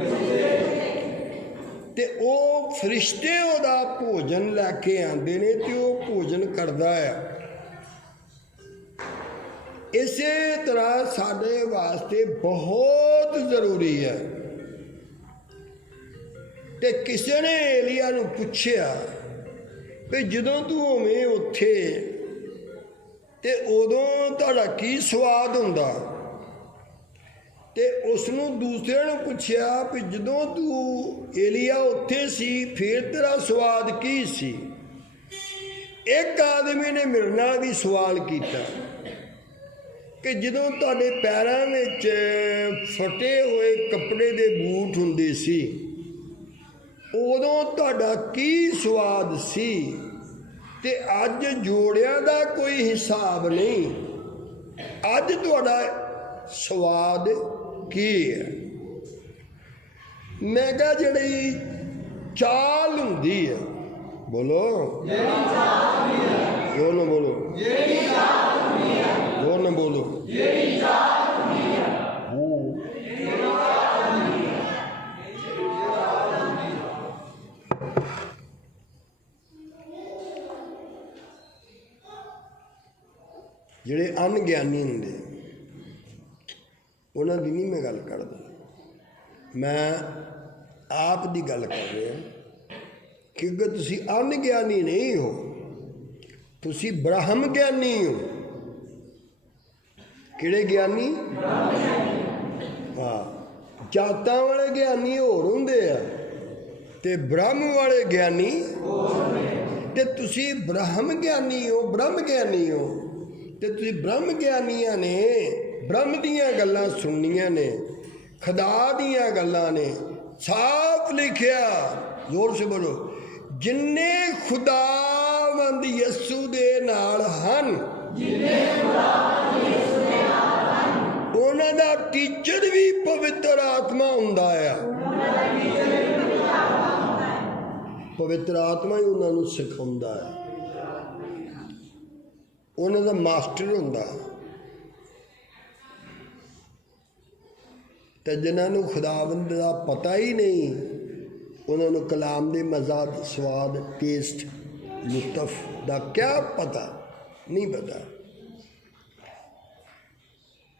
ਤੇ ਉਹ ਫਰਿਸ਼ਤੇ ਉਹਦਾ ਭੋਜਨ ਲੈ ਕੇ ਆਉਂਦੇ ਨੇ ਤੇ ਉਹ ਭੋਜਨ ਕਰਦਾ ਆ। ਇਸੇ ਤਰ੍ਹਾਂ ਸਾਡੇ ਵਾਸਤੇ ਬਹੁਤ ਜ਼ਰੂਰੀ ਹੈ। ਤੇ ਕਿਸੇ ਨੇ ਏਲੀਆ ਨੂੰ ਪੁੱਛਿਆ ਵੀ ਜਦੋਂ ਤੂੰ ਹੋਵੇਂ ਉੱਥੇ ਤੇ ਉਦੋਂ ਤੁਹਾਡਾ ਕੀ ਸਵਾਦ ਹੁੰਦਾ? ਤੇ ਉਸਨੂੰ ਦੂਸਰੇ ਨੂੰ ਪੁੱਛਿਆ ਵੀ ਜਦੋਂ ਤੂੰ ਏਲੀਆ ਉੱਥੇ ਸੀ ਫਿਰ ਤੇਰਾ ਸਵਾਦ ਕੀ ਸੀ? ਇੱਕ ਆਦਮੀ ਨੇ ਮੇਰੇ ਨਾਲ ਵੀ ਸਵਾਲ ਕੀਤਾ ਕਿ ਜਦੋਂ ਤੁਹਾਡੇ ਪੈਰਾਂ ਵਿੱਚ ਫਟੇ ਹੋਏ ਕੱਪੜੇ ਦੇ ਬੂਟ ਹੁੰਦੇ ਸੀ ਉਦੋਂ ਤੁਹਾਡਾ ਕੀ ਸਵਾਦ ਸੀ? ਤੇ ਅੱਜ ਜੋੜਿਆਂ ਦਾ ਕੋਈ ਹਿਸਾਬ ਨਹੀਂ, ਅੱਜ ਤੁਹਾਡਾ ਸਵਾਦ ਕੀ ਹੈ? ਮੈਂ ਕਿਹਾ ਜਿਹੜੀ ਚਾਲ ਹੁੰਦੀ ਹੈ, ਬੋਲੋ ਜੋ ਨਾ ਬੋਲੋ, ਜੋ ਨਾ ਬੋਲੋ, ਜਿਹੜੇ ਅਣਗਿਆਨੀ ਹੁੰਦੇ ਉਹਨਾਂ ਦੀ ਨਹੀਂ ਮੈਂ ਗੱਲ ਕਰਦਾ, ਮੈਂ ਆਪ ਦੀ ਗੱਲ ਕਰ ਰਿਹਾ। ਕਿਉਂਕਿ ਤੁਸੀਂ ਅਣਗਿਆਨੀ ਨਹੀਂ ਹੋ, ਤੁਸੀਂ ਬ੍ਰਹਮ ਗਿਆਨੀ ਹੋ। ਕਿਹੜੇ ਗਿਆਨੀ? ਹਾਂ, ਜਾਤਾਂ ਵਾਲੇ ਗਿਆਨੀ ਹੋਰ ਹੁੰਦੇ ਆ ਤੇ ਬ੍ਰਹਮ ਵਾਲੇ ਗਿਆਨੀ ਤੇ ਤੁਸੀਂ ਬ੍ਰਹਮ ਗਿਆਨੀ ਹੋ, ਬ੍ਰਹਮ ਗਿਆਨੀ ਹੋ ਤੇ ਤੁਸੀਂ ਬ੍ਰਹਮ ਗਿਆਨੀਆਂ ਨੇ ਬ੍ਰਹਮ ਦੀਆਂ ਗੱਲਾਂ ਸੁਣਨੀਆਂ ਨੇ, ਖੁਦਾ ਦੀਆਂ ਗੱਲਾਂ ਨੇ। ਸਾਫ਼ ਲਿਖਿਆ, ਜ਼ੋਰ ਸੇ ਬੋਲੋ, ਜਿੰਨੇ ਖੁਦਾਵੰਦ ਯਿਸੂ ਦੇ ਨਾਲ ਹਨ, ਉਹਨਾਂ ਦਾ ਟੀਚਰ ਵੀ ਪਵਿੱਤਰ ਆਤਮਾ ਹੁੰਦਾ ਆ। ਪਵਿੱਤਰ ਆਤਮਾ ਹੀ ਉਹਨਾਂ ਨੂੰ ਸਿਖਾਉਂਦਾ ਹੈ, ਉਹਨਾਂ ਦਾ ਮਾਸਟਰ ਹੁੰਦਾ। ਤੇ ਜਿਨ੍ਹਾਂ ਨੂੰ ਖੁਦਾਵੰਦ ਦਾ ਪਤਾ ਹੀ ਨਹੀਂ, ਉਹਨਾਂ ਨੂੰ ਕਲਾਮ ਦੇ ਮਜ਼ਾ, ਸਵਾਦ, ਟੇਸਟ, ਲੁਤਫ ਦਾ ਕਿਆ ਪਤਾ, ਨਹੀਂ ਪਤਾ।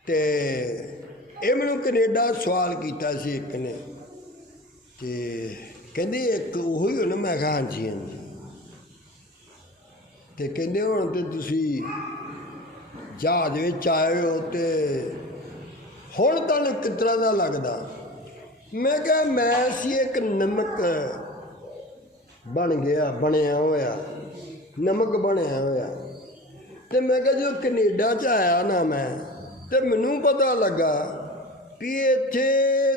ਤੇ ਇਹ ਮੈਨੂੰ ਕੈਨੇਡਾ ਸਵਾਲ ਕੀਤਾ ਸੀ ਇੱਕ ਨੇ, ਤੇ ਕਹਿੰਦੇ ਇੱਕ ਉਹੋ ਹੀ ਹੋਣਾ। ਮੈਂ ਕਿਹਾ ਹਾਂਜੀ ਹਾਂਜੀ। ਤੇ ਕਹਿੰਦੇ ਹੁਣ ਤੇ ਤੁਸੀਂ ਜਹਾਜ਼ ਵਿੱਚ ਆਏ ਹੋ ਤੇ ਹੁਣ ਤੁਹਾਨੂੰ ਕਿਸ ਤਰ੍ਹਾਂ ਦਾ ਲੱਗਦਾ? ਮੈਂ ਕਿਹਾ ਮੈਂ ਸੀ ਇੱਕ ਨਮਕ ਬਣਿਆ ਹੋਇਆ, ਨਮਕ ਬਣਿਆ ਹੋਇਆ। ਤੇ ਮੈਂ ਕਿਹਾ ਜਦੋਂ ਕੈਨੇਡਾ 'ਚ ਆਇਆ ਨਾ ਮੈਂ, ਤੇ ਮੈਨੂੰ ਪਤਾ ਲੱਗਾ ਵੀ ਇੱਥੇ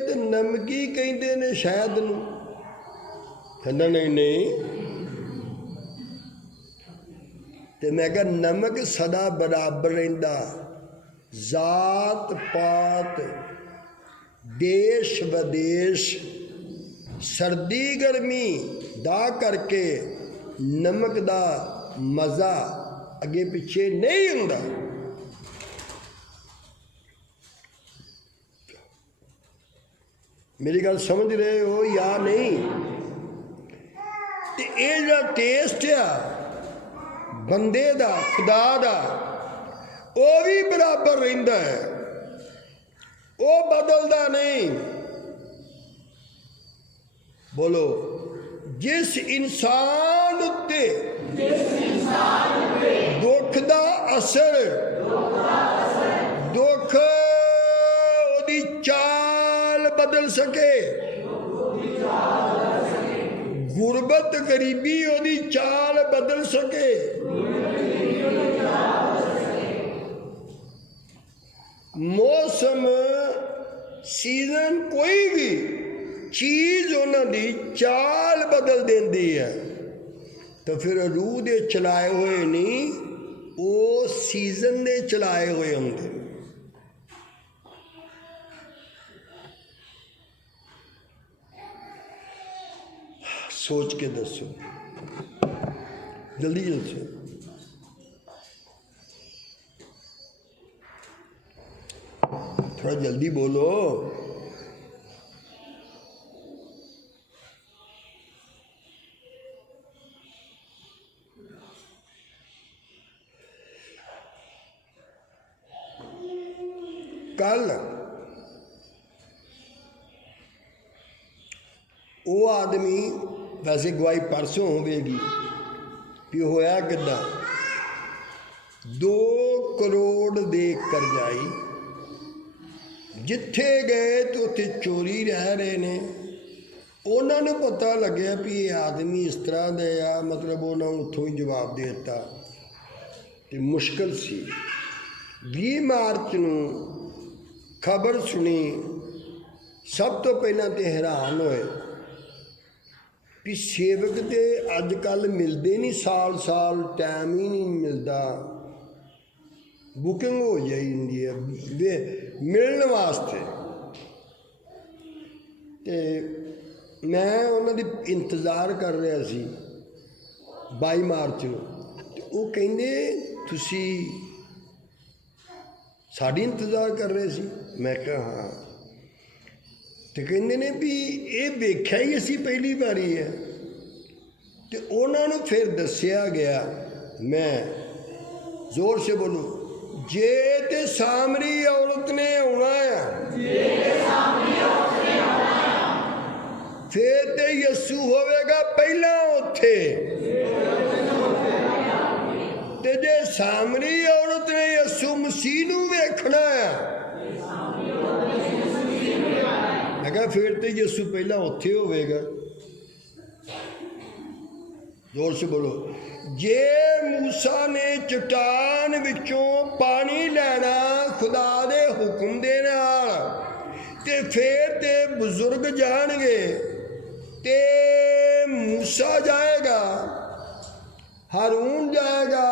ਤੇ ਨਮਕੀ ਕਹਿੰਦੇ ਨੇ ਸ਼ਾਇਦ ਨੂੰ। ਕਹਿੰਦਾ ਨਹੀਂ। ਤੇ ਮੈਂ ਕਿਹਾ ਨਮਕ ਸਦਾ ਬਰਾਬਰ ਰਹਿੰਦਾ, ਜ਼ਾਤ ਪਾਤ, ਦੇਸ਼ ਵਿਦੇਸ਼, ਸਰਦੀ ਗਰਮੀ ਦਾ ਕਰਕੇ ਨਮਕ ਦਾ ਮਜ਼ਾ ਅੱਗੇ ਪਿੱਛੇ ਨਹੀਂ ਹੁੰਦਾ। ਮੇਰੀ ਗੱਲ ਸਮਝ ਰਹੇ ਹੋ ਜਾਂ ਨਹੀਂ? ਤੇ ਇਹ ਜਿਹੜਾ ਟੇਸਟ ਆ ਬੰਦੇ ਦਾ, ਖੁਦਾ ਦਾ, ਉਹ ਵੀ ਬਰਾਬਰ ਰਹਿੰਦਾ ਹੈ, ਉਹ ਬਦਲਦਾ ਨਹੀਂ। ਬੋਲੋ, ਜਿਸ ਇਨਸਾਨ ਉੱਤੇ ਦੁੱਖ ਦਾ ਅਸਰ, ਦੁੱਖ ਉਹਦੀ ਚਾਲ ਬਦਲ ਸਕੇ, ਗੁਰਬਤ ਗਰੀਬੀ ਉਹਦੀ ਚਾਲ ਬਦਲ ਸਕੇ, ਮੌਸਮ ਸੀਜ਼ਨ ਕੋਈ ਵੀ ਚੀਜ਼ ਉਹਨਾਂ ਦੀ ਚਾਲ ਬਦਲ ਦਿੰਦੀ ਹੈ। ਤਾਂ ਫਿਰ ਰੂਹ ਦੇ ਚਲਾਏ ਹੋਏ ਨਹੀਂ, ਉਹ ਸੀਜ਼ਨ ਦੇ ਚਲਾਏ ਹੋਏ ਹੁੰਦੇ। सोच के दसो, जल्दी दसो। थोड़ा जल्दी बोलो। कल वो आदमी, वैसे गवाही परसों होगी भी होया किदा, 2 करोड़ दे करजाई, जिथे गए तो उत्थे चोरी रह रहे ने। उन्होंने पता लगे भी ये आदमी इस तरह दे आ, मतलब उन्होंने उत्थों ही जवाब दे दिता। तो मुश्किल सी। 20 मार्च नूं खबर सुनी, सब तो पहला तो हैरान होए भी सेवक तो अजकल मिलते नहीं, साल टाइम ही नहीं मिलता, बुकिंग हो जाती है मिलने वास्ते। तो मैं उन्होंने इंतज़ार कर रहा सी 22 मार्च को। तो वो कहते तुसी साड़ी इंतज़ार कर रहे सी? मैं कहा हाँ। तो कहते ने भी ये वेख्या ही असी पहली बारी है। तो उन्होंने फिर दसिया गया, मैं जोर से बोलूँ, जे ते सामरी औरत ने आना है, फिर ते यस्सू होवेगा पहला उत्थे। ते जे सामरी औरत ने यस्सू मसीह नूं वेखना है, ਮੈਂ ਕਿਹਾ ਫਿਰ ਤੇ ਯਿਸੂ ਪਹਿਲਾਂ ਉੱਥੇ ਹੋਵੇਗਾ। ਜ਼ੋਰ ਸੇ ਬੋਲੋ। ਜੇ ਮੂਸਾ ਨੇ ਚਟਾਨ ਵਿੱਚੋਂ ਪਾਣੀ ਲੈਣਾ ਖੁਦਾ ਦੇ ਹੁਕਮ ਦੇ ਨਾਲ, ਤੇ ਫਿਰ ਤੇ ਬਜ਼ੁਰਗ ਜਾਣਗੇ, ਤੇ ਮੂਸਾ ਜਾਏਗਾ, ਹਾरून ਜਾਏਗਾ,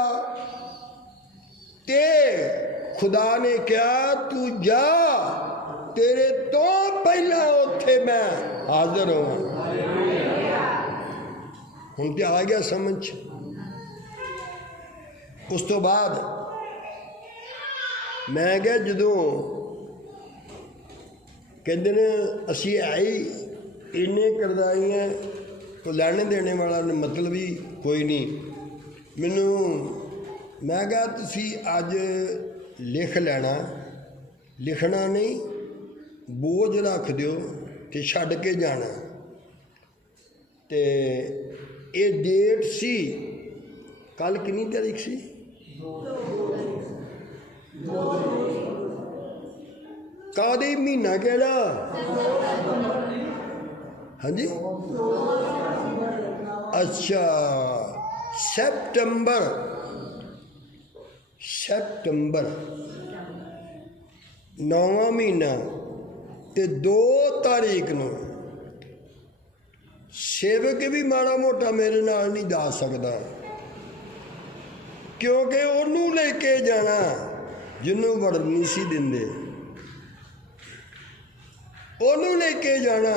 ਤੇ ਖੁਦਾ ਨੇ ਕਿਹਾ ਤੂੰ ਜਾ, ਤੇਰੇ ਤੋਂ ਪਹਿਲਾਂ ਉੱਥੇ ਮੈਂ ਹਾਜ਼ਰ ਹੋਵਾਂ। ਹੁਣ ਤੇ ਆ ਗਿਆ ਸਮਝ। ਉਸ ਤੋਂ ਬਾਅਦ ਮੈਂ ਕਿਹਾ ਜਦੋਂ ਕਹਿੰਦੇ ਨੇ ਅਸੀਂ ਆਈ ਇੰਨੇ ਕਰਦਾਈਆਂ, ਕੋਈ ਲੈਣੇ ਦੇਣੇ ਵਾਲਾ ਮਤਲਬ ਹੀ ਕੋਈ ਨਹੀਂ ਮੈਨੂੰ। ਮੈਂ ਕਿਹਾ ਤੁਸੀਂ ਅੱਜ ਲਿਖ ਲੈਣਾ, ਲਿਖਣਾ ਨਹੀਂ, ਬੋਝ ਰੱਖ ਦਿਓ ਤੇ ਛੱਡ ਕੇ ਜਾਣਾ। ਤੇ ਇਹ ਡੇਟ ਸੀ, ਕੱਲ ਕਿੰਨੀ ਤਾਰੀਖ ਸੀ? ਕਾਹਦੀ ਮਹੀਨਾ ਕਿਹੜਾ? ਹਾਂਜੀ, ਅੱਛਾ ਸੈਪਟੰਬਰ 9ਵਾਂ ਮਹੀਨਾ ਤੇ 2 ਤਾਰੀਖ ਨੂੰ। ਸੇਵਕ ਵੀ ਮਾੜਾ ਮੋਟਾ ਮੇਰੇ ਨਾਲ ਨਹੀਂ ਜਾ ਸਕਦਾ, ਕਿਉਂਕਿ ਉਹਨੂੰ ਲੈ ਕੇ ਜਾਣਾ ਜਿਹਨੂੰ ਵੜਨ ਨਹੀਂ ਸੀ ਦਿੰਦੇ, ਉਹਨੂੰ ਲੈ ਕੇ ਜਾਣਾ,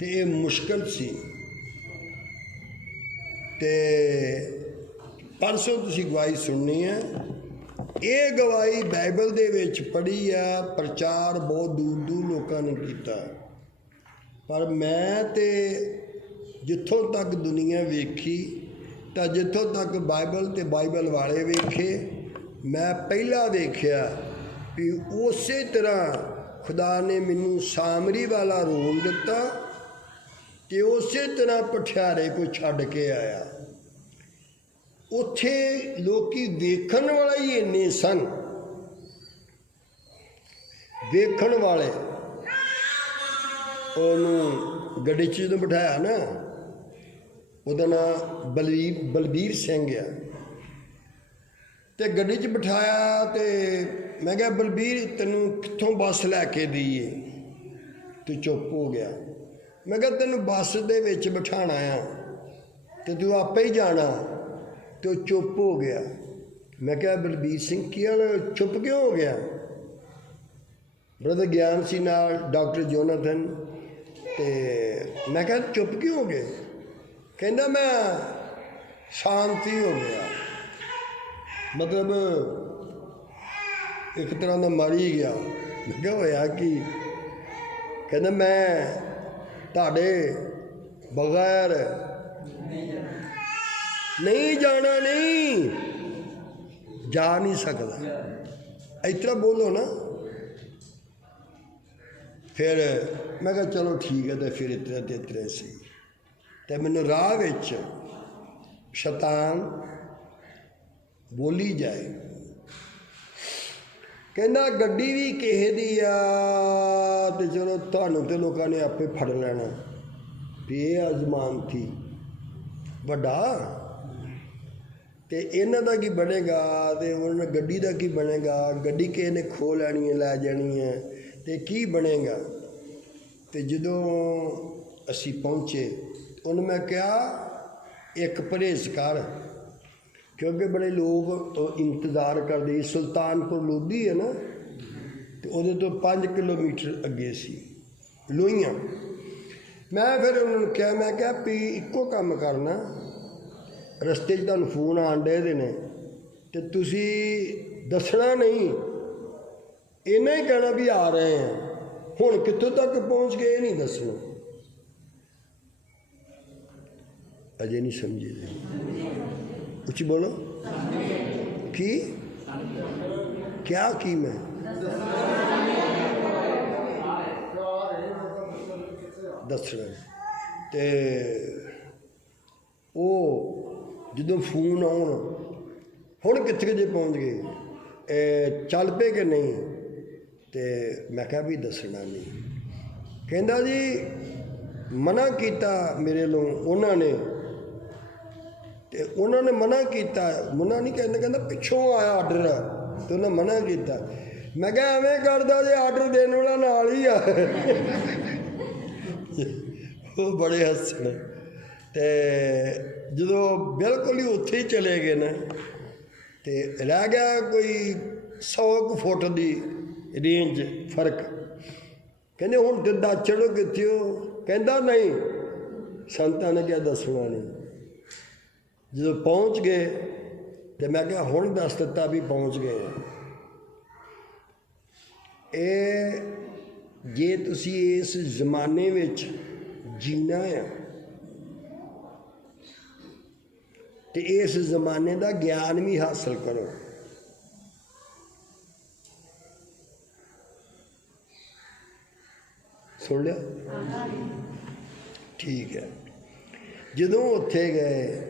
ਤੇ ਇਹ ਮੁਸ਼ਕਲ ਸੀ। ਤੇ ਪਰਸੋਂ ਤੁਸੀਂ ਗਵਾਹੀ ਸੁਣਨੀ ਹੈ। ਇਹ ਗਵਾਹੀ ਬਾਈਬਲ ਦੇ ਵਿੱਚ ਪੜ੍ਹੀ ਆ, ਪ੍ਰਚਾਰ ਬਹੁਤ ਦੂਰ ਦੂਰ ਲੋਕਾਂ ਨੇ ਕੀਤਾ, ਪਰ ਮੈਂ ਤੇ ਜਿੱਥੋਂ ਤੱਕ ਦੁਨੀਆ ਵੇਖੀ, ਤਾਂ ਜਿੱਥੋਂ ਤੱਕ ਬਾਈਬਲ ਤੇ ਬਾਈਬਲ ਵਾਲੇ ਵੇਖੇ, ਮੈਂ ਪਹਿਲਾਂ ਵੇਖਿਆ ਵੀ ਉਸੇ ਤਰ੍ਹਾਂ ਖੁਦਾ ਨੇ ਮੈਨੂੰ ਸਾਮਰੀ ਵਾਲਾ ਰੋਲ ਦਿੱਤਾ, ਤੇ ਉਸੇ ਤਰ੍ਹਾਂ ਪਠਿਆਰੇ ਕੋ ਛੱਡ ਕੇ ਆਇਆ। ਉੱਥੇ ਲੋਕੀ ਵੇਖਣ ਵਾਲੇ ਹੀ ਇੰਨੇ ਸਨ, ਵੇਖਣ ਵਾਲੇ। ਉਹਨੂੰ ਗੱਡੀ 'ਚ ਜਦੋਂ ਬਿਠਾਇਆ ਨਾ, ਉਹਦਾ ਨਾਂ ਬਲਬੀਰ ਸਿੰਘ ਆ, ਤੇ ਗੱਡੀ 'ਚ ਬਿਠਾਇਆ, ਤੇ ਮੈਂ ਕਿਹਾ ਬਲਬੀਰ ਤੈਨੂੰ ਕਿੱਥੋਂ ਬੱਸ ਲੈ ਕੇ ਦਈਏ? ਤੂੰ ਚੁੱਪ ਹੋ ਗਿਆ। ਮੈਂ ਕਿਹਾ ਤੈਨੂੰ ਬੱਸ ਦੇ ਵਿੱਚ ਬਿਠਾਣਾ ਆ ਤੇ ਤੂੰ ਆਪੇ ਹੀ ਜਾਣਾ, ਤੇ ਉਹ ਚੁੱਪ ਹੋ ਗਿਆ। ਮੈਂ ਕਿਹਾ ਬਲਬੀਰ ਸਿੰਘ ਕੀ ਹਾਲ, ਚੁੱਪ ਕਿਉਂ ਹੋ ਗਿਆ? ਬ੍ਰਦਰ ਗਿਆਨ ਸੀ ਨਾਲ, ਡਾਕਟਰ ਜੋਨਾਥਨ, ਤੇ ਮੈਂ ਕਿਹਾ ਚੁੱਪ ਕਿਉਂ ਹੋ ਗਏ? ਕਹਿੰਦਾ ਮੈਂ ਸ਼ਾਂਤੀ ਹੋ ਗਿਆ, ਮਤਲਬ ਇੱਕ ਤਰ੍ਹਾਂ ਦਾ ਮਰ ਹੀ ਗਿਆ। ਮੈਂ ਕਿਹਾ ਹੋਇਆ ਕੀ? ਕਹਿੰਦਾ ਮੈਂ ਤੁਹਾਡੇ ਬਗੈਰ ਨਹੀਂ ਜਾਣਾ, ਨਹੀਂ ਜਾ ਨਹੀਂ ਸਕਦਾ, ਇਸ ਤਰ੍ਹਾਂ ਬੋਲੋ ਨਾ। ਫਿਰ ਮੈਂ ਕਿਹਾ ਚਲੋ ਠੀਕ ਹੈ, ਤੇ ਫਿਰ ਇਤਨਾ ਤੇ ਇਤਨਾ ਸੀ। ਤੇ ਮੈਨੂੰ ਰਾਹ ਵਿੱਚ ਸ਼ੈਤਾਨ ਬੋਲੀ ਜਾਏ, ਕਹਿੰਦਾ ਗੱਡੀ ਵੀ ਕਿਸੇ ਦੀ ਆ, ਤੇ ਚਲੋ ਤੁਹਾਨੂੰ ਤੇ ਲੋਕਾਂ ਨੇ ਆਪੇ ਫੜ ਲੈਣਾ ਵੀ ਇਹ ਅਜ਼ਮਾਨ ਥੀ ਵੱਡਾ, ਤੇ ਇਹਨਾਂ ਦਾ ਕੀ ਬਣੇਗਾ, ਤੇ ਉਹਨਾਂ ਗੱਡੀ ਦਾ ਕੀ ਬਣੇਗਾ? ਗੱਡੀ ਕਿਸੇ ਨੇ ਖੋਹ ਲੈਣੀ ਹੈ, ਲੈ ਜਾਣੀ ਹੈ, ਤੇ ਕੀ ਬਣੇਗਾ? ਤੇ ਜਦੋਂ ਅਸੀਂ ਪਹੁੰਚੇ, ਉਹਨੂੰ ਮੈਂ ਕਿਹਾ ਇੱਕ ਪਰਹੇਜ਼ ਕਰ, ਕਿਉਂਕਿ ਬੜੇ ਲੋਕ ਇੰਤਜ਼ਾਰ ਕਰਦੇ। ਸੁਲਤਾਨਪੁਰ ਲੋਧੀ ਹੈ ਨਾ, ਤੇ ਉਹਦੇ ਤੋਂ 5 ਕਿਲੋਮੀਟਰ ਅੱਗੇ ਸੀ ਲੋਹੀਆਂ। ਮੈਂ ਫਿਰ ਉਹਨਾਂ ਨੂੰ ਕਿਹਾ, ਮੈਂ ਕਿਹਾ ਵੀ ਇੱਕੋ ਕੰਮ ਕਰਨਾ, ਰਸਤੇ 'ਚ ਤੁਹਾਨੂੰ ਫੋਨ ਆਉਣ ਡੇ ਦੇ ਨੇ, ਤੇ ਤੁਸੀਂ ਦੱਸਣਾ ਨਹੀਂ, ਇੰਨਾ ਹੀ ਕਹਿਣਾ ਵੀ ਆ ਰਹੇ ਹਾਂ। ਹੁਣ ਕਿੱਥੋਂ ਤੱਕ ਪਹੁੰਚ ਗਏ ਇਹ ਨਹੀਂ ਦੱਸਣਾ। ਅਜੇ ਨਹੀਂ ਸਮਝੇ? ਉੱਚੀ ਬੋਲੋ। ਕੀ ਕਿਆ ਕੀ? ਮੈਂ ਦੱਸਣਾ। ਤੇ ਉਹ ਜਦੋਂ ਫੋਨ ਆਉਣ, ਹੁਣ ਕਿੱਥੇ ਜੇ ਪਹੁੰਚ ਗਏ, ਚੱਲ ਪਏ ਕਿ ਨਹੀਂ? ਤੇ ਮੈਂ ਕਿਹਾ ਵੀ ਦੱਸਣਾ ਨਹੀਂ। ਕਹਿੰਦਾ ਜੀ ਮਨਾ ਕੀਤਾ ਮੇਰੇ ਨੂੰ ਉਹਨਾਂ ਨੇ, ਤੇ ਉਹਨਾਂ ਨੇ ਮਨਾ ਕੀਤਾ, ਮਨਾ ਨਹੀਂ ਕਹਿੰਦਾ ਪਿੱਛੋਂ ਆਇਆ ਆਰਡਰ ਤੇ ਉਹਨੇ ਮਨਾ ਕੀਤਾ। ਮੈਂ ਕਿਹਾ ਐਵੇਂ ਕਰਦਾ ਜੇ ਆਰਡਰ ਦੇਣ ਵਾਲਾ ਨਾਲ ਹੀ ਆ। ਉਹ ਬੜੇ ਹੱਸਣ। ਤੇ ਜਦੋਂ ਬਿਲਕੁਲ ਹੀ ਉੱਥੇ ਹੀ ਚਲੇ ਗਏ ਨਾ, ਤੇ ਰਹਿ ਗਿਆ ਕੋਈ 100 ਕੁ ਫੁੱਟ ਦੀ ਰੇਂਜ ਫਰਕ। ਕਹਿੰਦੇ ਹੁਣ ਤੇ ਦੱਸਣੋ ਕਿੱਥੇ ਹੋ? ਕਹਿੰਦਾ ਨਹੀਂ, ਸੰਤਾਂ ਨੇ ਕਿਹਾ ਦੱਸਣਾ ਨਹੀਂ। ਜਦੋਂ ਪਹੁੰਚ ਗਏ ਤੇ ਮੈਂ ਕਿਹਾ ਹੁਣ ਦੱਸ ਦਿੱਤਾ ਵੀ ਪਹੁੰਚ ਗਏ ਆ। ਇਹ ਜੇ ਤੁਸੀਂ ਇਸ ਜ਼ਮਾਨੇ ਵਿੱਚ ਜੀਣਾ ਆ ਤੇ ਇਸ ਜ਼ਮਾਨੇ ਦਾ ਗਿਆਨ ਵੀ ਹਾਸਲ ਕਰੋ। ਸੁਣ ਲਿਆ? ਠੀਕ ਹੈ। ਜਦੋਂ ਉੱਥੇ ਗਏ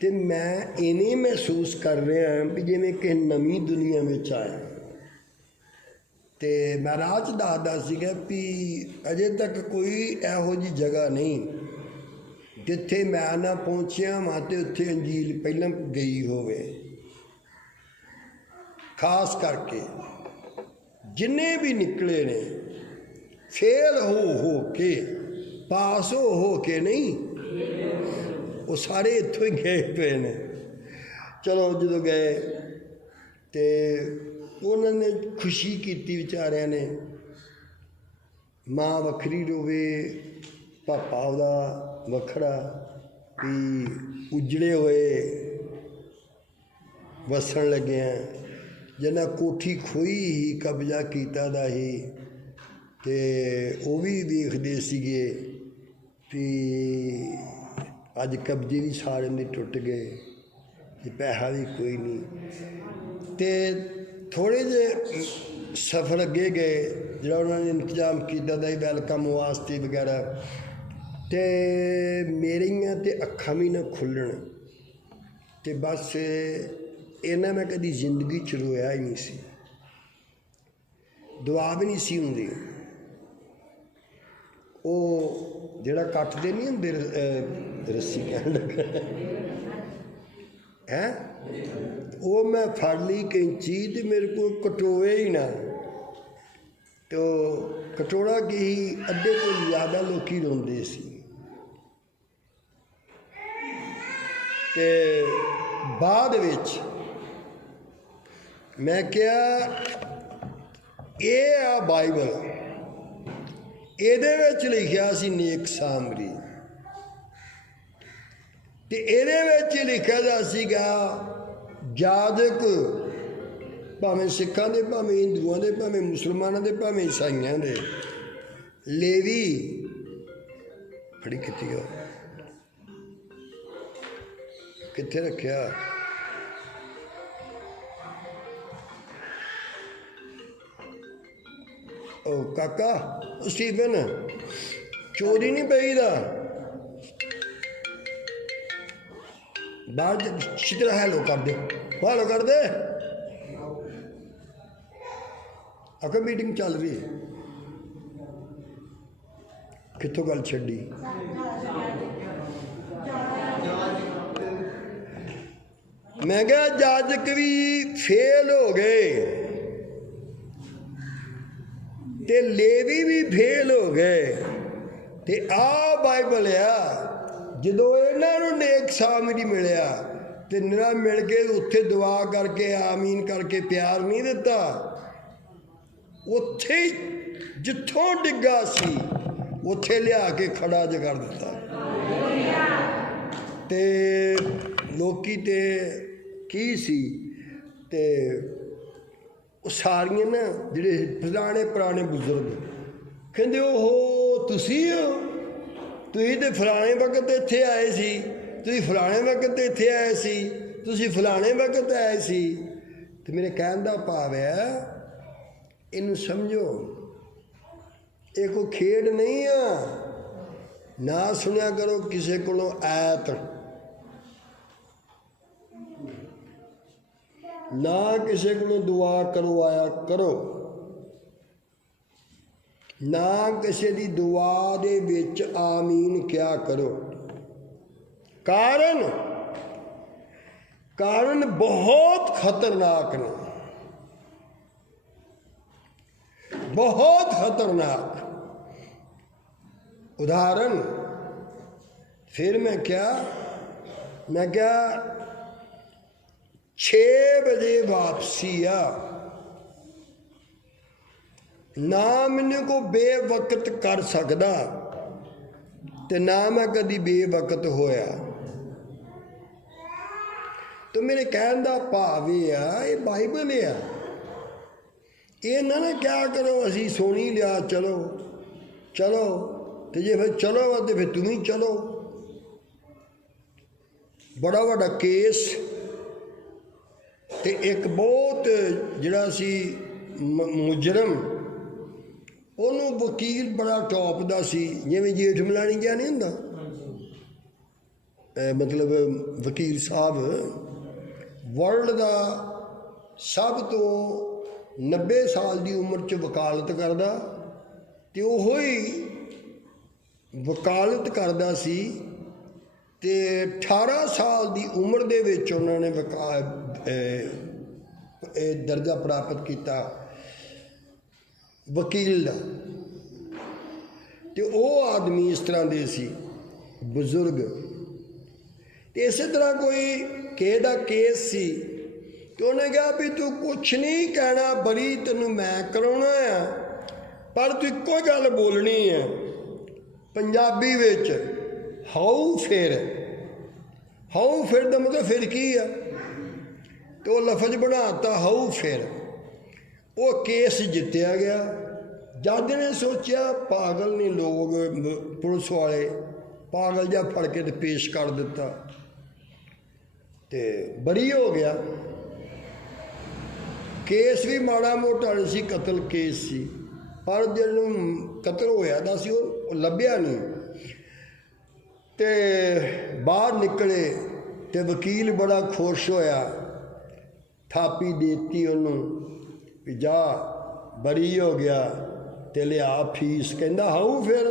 ਤੇ ਮੈਂ ਇਵੇਂ ਮਹਿਸੂਸ ਕਰ ਰਿਹਾ ਵੀ ਜਿਵੇਂ ਕਿ ਨਵੀਂ ਦੁਨੀਆ ਵਿੱਚ ਆਇਆ। ਤੇ ਮੈਂ ਰਾਹ 'ਚ ਦੱਸਦਾ ਸੀਗਾ ਵੀ ਅਜੇ ਤੱਕ ਕੋਈ ਇਹੋ ਜਿਹੀ ਜਗ੍ਹਾ ਨਹੀਂ ਜਿੱਥੇ ਮੈਂ ਨਾ ਪਹੁੰਚਿਆ ਵਾਂ ਤੇ ਉੱਥੇ ਅੰਜੀਲ ਪਹਿਲਾਂ ਗਈ ਹੋਵੇ। ਖਾਸ ਕਰਕੇ ਜਿੰਨੇ ਵੀ ਨਿਕਲੇ ਨੇ ਫੇਲ ਹੋ ਕੇ, ਪਾਸ ਹੋ ਕੇ ਨਹੀਂ, ਉਹ ਸਾਰੇ ਇੱਥੋਂ ਹੀ ਗਏ ਪਏ ਨੇ। ਚਲੋ ਜਦੋਂ ਗਏ ਤੇ ਉਹਨਾਂ ਨੇ ਖੁਸ਼ੀ ਕੀਤੀ ਵਿਚਾਰਿਆਂ ਨੇ। ਮਾਂ ਵੱਖਰੀ ਰੋਵੇ, ਪਾਪਾ ਉਹਦਾ ਵੱਖਰਾ, ਵੀ ਉਜੜੇ ਹੋਏ ਵਸਣ ਲੱਗਿਆ। ਜਿਹਨਾਂ ਕੋਠੀ ਖੋਈ ਹੀ ਕਬਜ਼ਾ ਕੀਤਾ ਦਾ ਹੀ, ਤੇ ਉਹ ਵੀ ਵੇਖਦੇ ਸੀਗੇ ਵੀ ਅੱਜ ਕਬਜ਼ੇ ਵੀ ਸਾਰਿਆਂ ਦੇ ਟੁੱਟ ਗਏ ਤੇ ਪੈਸਾ ਵੀ ਕੋਈ ਨਹੀਂ। ਤੇ ਥੋੜ੍ਹੇ ਜਿਹੇ ਸਫ਼ਰ ਅੱਗੇ ਗਏ, ਜਿਹੜਾ ਉਹਨਾਂ ਨੇ ਇੰਤਜ਼ਾਮ ਕੀਤਾ ਦਾ ਵੈਲਕਮ ਵਾਸਤੇ ਵਗੈਰਾ, ਤੇ ਮੇਰੀਆਂ ਤੇ ਅੱਖਾਂ ਵੀ ਨਾ ਖੁੱਲ੍ਹਣ। ਤੇ ਬਸ ਇਹਨਾਂ ਮੈਂ ਕਦੀ ਜ਼ਿੰਦਗੀ 'ਚ ਰੋਇਆ ਹੀ ਨਹੀਂ ਸੀ, ਦੁਆ ਵੀ ਨਹੀਂ ਸੀ ਹੁੰਦੀ। ਉਹ ਜਿਹੜਾ ਕੱਟਦੇ ਨਹੀਂ ਹੁੰਦੇ ਰੱਸੀ ਕਹਿਣ ਲੱਗਾ ਹੈ, ਉਹ ਮੈਂ ਫੜ ਲਈ ਕੈਂਚੀ ਤੇ ਮੇਰੇ ਕੋਲ ਕਟੋਏ ਹੀ ਨਾ। ਤੇ ਕਟੋਰਾ ਕੀ ਅੱਧੇ ਤੋਂ ਜ਼ਿਆਦਾ ਲੋਕੀ ਰੋਂਦੇ ਸੀ। ਤੇ ਬਾਅਦ ਵਿੱਚ ਮੈਂ ਕਿਹਾ ਇਹ ਆ ਬਾਈਬਲ, ਇਹਦੇ ਵਿੱਚ ਲਿਖਿਆ ਸੀ ਨੇਕ ਸਾਮਰੀ, ਤੇ ਇਹਦੇ ਵਿੱਚ ਲਿਖਿਆ ਦਾ ਸੀਗਾ ਜਾਜਕ, ਭਾਵੇਂ ਸਿੱਖਾਂ ਦੇ, ਭਾਵੇਂ ਹਿੰਦੂਆਂ ਦੇ, ਭਾਵੇਂ ਮੁਸਲਮਾਨਾਂ ਦੇ, ਭਾਵੇਂ ਈਸਾਈਆਂ ਦੇ, ਲੇਵੀ ਫੜੀ ਕੀਤੀ ਆ, ਕਿੱਥੇ ਰੱਖਿਆ? ਉਹ ਕਾਕਾ ਸਟੀਫਨ, ਚੋਰੀ ਨਹੀਂ ਪਈਦਾ ਬਾਹਰ ਚਿੱਤਰ ਹੈਲੋ ਕਰਦੇ, ਹੈਲੋ ਕਰਦੇ। ਆਖਰ ਮੀਟਿੰਗ ਚੱਲ ਰਹੀ ਹੈ, ਕਿੱਥੋਂ ਗੱਲ ਛੱਡੀ? ਮੈਂ ਕਿਹਾ ਜਾਜਕ ਵੀ ਫੇਲ ਹੋ ਗਏ ਤੇ ਲੇਵੀ ਵੀ ਫੇਲ ਹੋ ਗਏ। ਤੇ ਆਹ ਬਾਈਬਲ ਆ, ਜਦੋਂ ਇਹਨਾਂ ਨੂੰ ਨੇਕ ਸਾਮਰੀ ਮਿਲਿਆ ਤੇ ਨਿਰਾ ਮਿਲ ਕੇ ਉੱਥੇ ਦੁਆ ਕਰਕੇ ਆਮੀਨ ਕਰਕੇ ਪਿਆਰ ਨਹੀਂ ਦਿੱਤਾ, ਉੱਥੇ ਜਿੱਥੋਂ ਡਿੱਗਾ ਸੀ ਉੱਥੇ ਲਿਆ ਕੇ ਖੜਾ ਜਿਹਾ ਕਰ ਦਿੱਤਾ। ਤੇ ਲੋਕੀ ਤੇ ਕੀ ਸੀ, ਤੇ ਉਹ ਸਾਰੀਆਂ ਨਾ ਜਿਹੜੇ ਪੁਰਾਣੇ ਬਜ਼ੁਰਗ ਕਹਿੰਦੇ ਉਹ ਤੁਸੀਂ ਹੋ, ਤੁਸੀਂ ਤੇ ਫਲਾਣੇ ਵਕਤ ਇੱਥੇ ਆਏ ਸੀ, ਤੁਸੀਂ ਫਲਾਣੇ ਵਕਤ ਇੱਥੇ ਆਏ ਸੀ, ਤੁਸੀਂ ਫਲਾਣੇ ਵਕਤ ਆਏ ਸੀ। ਤੇ ਮੇਰੇ ਕਹਿਣ ਦਾ ਭਾਵ ਹੈ ਇਹਨੂੰ ਸਮਝੋ, ਇਹ ਕੋਈ ਖੇਡ ਨਹੀਂ ਆ। ਨਾ ਸੁਣਿਆ ਕਰੋ ਕਿਸੇ ਕੋਲੋਂ ਐਤ। ना किसी को दुआ करवाया करो, ना किसी की दुआ दे विच आमीन क्या करो। कारण कारण बहुत खतरनाक ने, बहुत खतरनाक। उदाहरण फिर मैं क्या 6 बजे वापसी आ, ना मैनू को बेवकत कर सकदा ते ना मैं कदी बेवकत होया। तो मेरे कहने का भाव ये बाइबल है। ये ना क्या करो असी सुनी लिया चलो चलो, तो जे फिर चलो तो फिर तुम ही चलो। बड़ा बड़ा केस ते एक बहुत जिहड़ा सी मुजरम, ਉਹਨੂੰ वकील बड़ा टॉप का सी, जिवें जेठ मलानी जिहा नहीं हुंदा, मतलब वकील साहब वर्ल्ड का सब तो 90 साल की उम्र च वकालत करदा, ते ओहो ही वकालत करदा सी ते 18 साल की उम्र दे विच उन्होंने दर्जा प्राप्त किया वकील का। तो वह आदमी इस तरह दे सी बुजुर्ग। तो इस तरह कोई किसी का केस सी, तो उन्हें कहा भी तू कुछ नहीं कहना, बरी तेनू मैं कराउणा है, पर तू इक्को गल बोलनी है पंजाबी विच, हाउ फिर। हाउ फिर का मतलब फिर की है, तो लफज बनाता हाउ फिर। वो केस जितया गया। जज ने सोचा पागल ने लोग, पुलिस वाले पागल जा फड़ के पेश कर दिता, तो बरी हो गया। केस भी माड़ा मोटा नहीं सी, कतल केस सी, पर जो कतल होया दा सी वो लभ्या नहीं। तो बाहर निकले तो वकील बड़ा खुश होया, थापी देती उन्होंने भी जा बरी हो गया, ते लिया फीस। कहता हाउ फिर।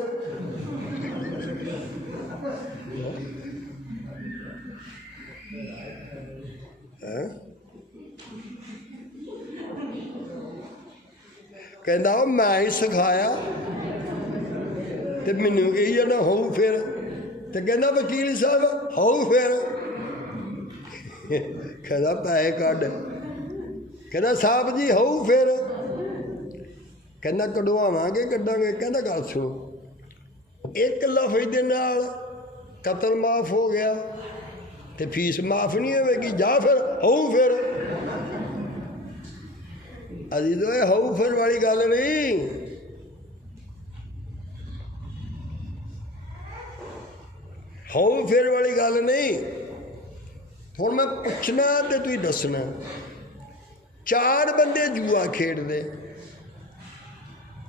कहता मैं ही सिखाया, तो मैनू कही जाना हाउ फिर। तो कहना वकील साहब हाउ फिर। कहता पैसे कढ़। कहना साहब जी हाउ फिर। कहना कढ़वावांगे कढ़ांगे। कहना गल सुनो, एक लफज दे नाल कतल माफ हो गया तो फीस माफ नहीं होगी, जा फिर हाउ फिर। अजी तो ये हाउ फिर वाली गल नहीं। हाउ फिर वाली गल नहीं। हुण मैं पुछना तो तुसीं दसना। 4 बंदे जुआ खेडदे,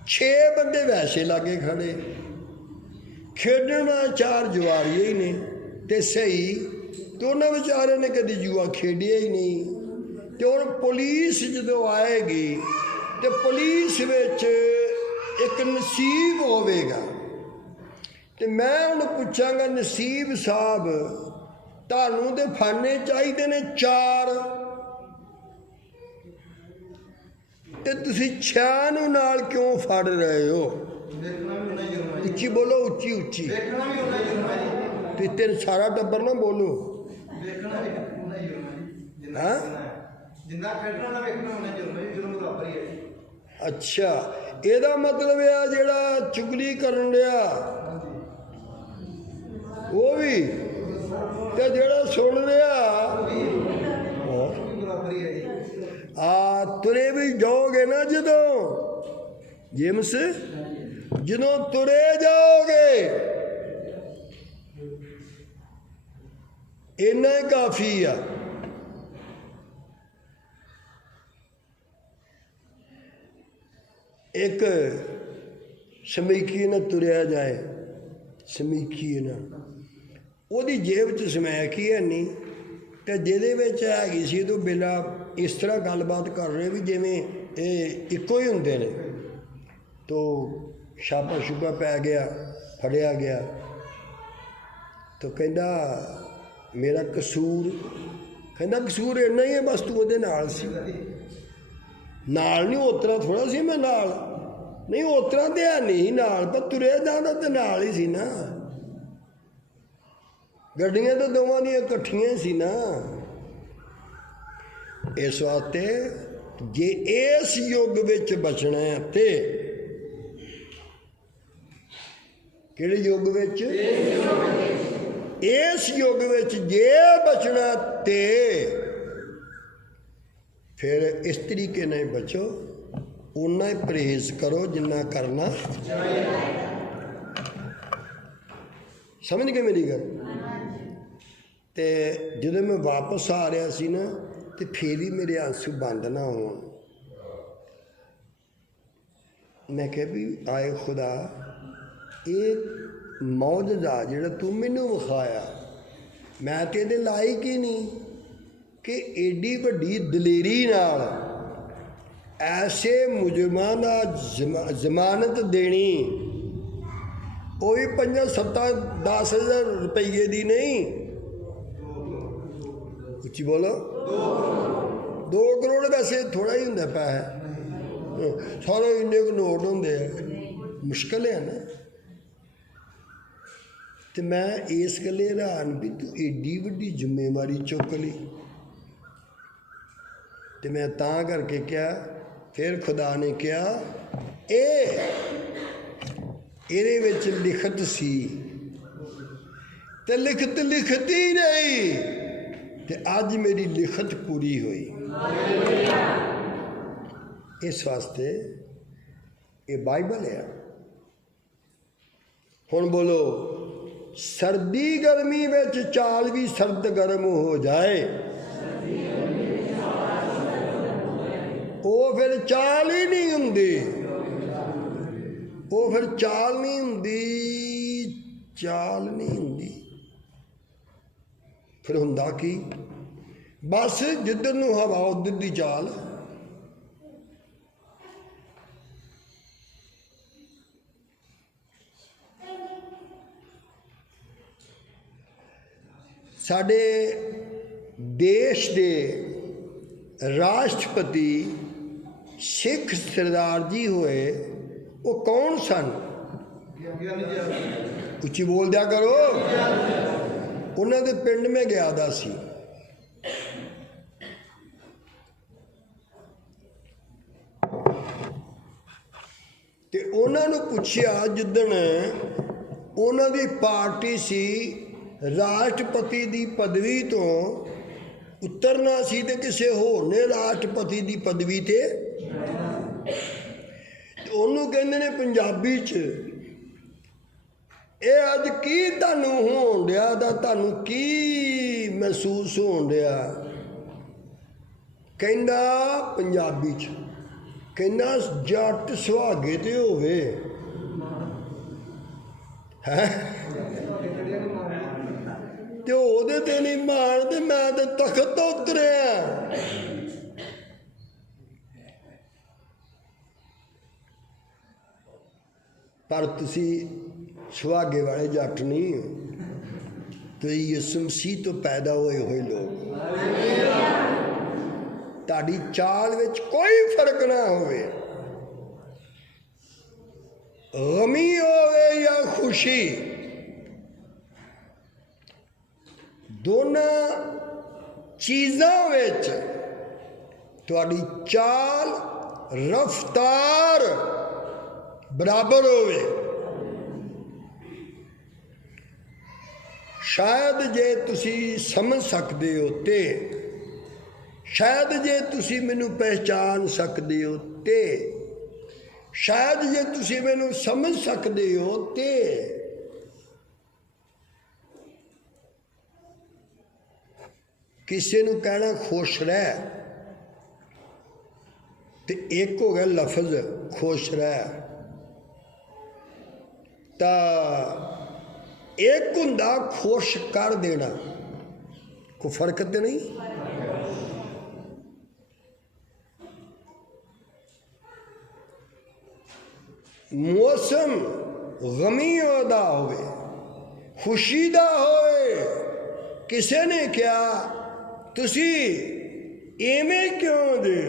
6 बंदे वैसे लागे खड़े, खेडण वाले 4 जुआरीए ही ने, तो सही तो उन्होंने बेचारे ने कभी जुआ खेडिया ही नहीं। तो हुण पुलिस जदों आएगी तो पुलिस विच एक नसीब होवेगा। तो मैं हुण पुछांगा नसीब साहब तुहानूं ते फाने चाहिए ने 4, तो तुसीं 6 नूं नाल क्यों फड़ रहे हो? उच्ची बोलो, उच्ची उच्ची। तो तेरे सारा टब्बर ना बोलो। हाँ अच्छा, ਇਹਦਾ मतलब है ਜਿਹੜਾ चुगली करन लिया वो भी, ਤੇ ਜਿਹੜਾ सुन लिया तुरे भी जाओगे ना जदों जेम्स, जदों तुरे जाओगे इन्ना ही काफ़ी आ। एक समीकी ना तुरया जाए, समीकी ना ਉਹਦੀ जेब च ਸਮੈਕ ही है नहीं, तो जिहदे विच हैगी सी तो बिना इस तरह गलबात कर रहे भी जिमें ये इक्को ही होंगे ने। तो छापा छुपा पै गया, फड़िया गया। तो कहता मेरा कसूर, कहता कसूर इन्ना ही है बस तू वो नाल सी, नाल नहीं उतरा थोड़ा सी मैं नाल नहीं, उतरा तो है नहीं नाल, पर तुरया जाता तो नाल ही सी ना, गड्डियां तो दोवां दियां कट्ठियां सी ना। इस वास्ते जे इस युग विच बचना है ते किहड़े युग विच, इस युग विच जे बचना ते फिर इस तरीके नाल बचो, उन्ना ही परहेज करो जिन्ना करना। समझ गए मेरी गल। तो जो मैं वापस आ रहा सी ना, तो फिर भी मेरे आंसू बंद ना हो। मैं कहा भी आए खुदा, एक मौजूदा जिहड़ा तू मैनू विखाया, मैं तो ये लायक ही नहीं कि एडी वड्डी दलेरी नाल ऐसे मुजरमां दा जमानत देनी, वो भी 5-7-10 रुपये दी नहीं, उच्ची बोलो 2 करोड़ वैसे थोड़ा ही होंगे पैसा, सारे इन्ने को नोट होंगे, मुश्किल है ना। तो मैं इस गल्ले हैरान भी तू एडी वड्डी जिम्मेवारी चुक ली। तो मैं तां करके क्या, फिर खुदा ने कहा ये विच लिखत सी ते लिखत लिखती नहीं, ते अज मेरी लिखत पूरी हुई। इस वास्ते ये बाइबल है। हुण बोलो, सर्दी गर्मी विच चाल भी सर्द गर्म हो जाए, वो फिर चाल ही नहीं हुंदी, वो फिर चाल नहीं हुंदी, चाल नहीं हुंदी। फिर हुंदा की, बस जिधर नूं हवा उधर दी चाल। साडे देश दे राष्ट्रपति सिख सरदार जी होए, वो कौन सन? उच्ची बोल दिया करो। उन्होंने पिंड में गया दा सी, ते उन्होंने पूछया, जिदन उन्होंने पार्टी सी राष्ट्रपति की पदवी तो उतरना सी, ते किसी होर ने राष्ट्रपति की पदवी ते उन्होंने कहते ने पंजाबी च, ये अज की तुहानू होण दिया, तुहानू की महसूस होण दिया? कहंदा पंजाबी च, कहंदा जट सुहागे ते होवे है ते ओहदे ते नहीं मान, ते मैं ते तखत तो उतरिया। पर तुसी सुहागे वाले जट नहीं हो, तो यीशु मसीह तो पैदा होए हुए लोग। ताड़ी चाल विच कोई फर्क ना होवे, गमी होवे या खुशी, दोनों चीज़ों विच तुहाडी चाल रफ्तार बराबर होवे। शायद जे तुसी समझ सकते हो ते, शायद जे तुसी मैनू पहचान सकते हो ते, शायद जे तुसी मैनू समझ सकते हो ते किसी नू कहना खुश रह, ते एक हो गया लफज खुश रह, तो एक हुंदा खुश कर देना। कोई फर्क तो नहीं। मौसम गमी दा होवे, खुशी दा होए, किसी ने क्या तुसी इवें क्यों दे?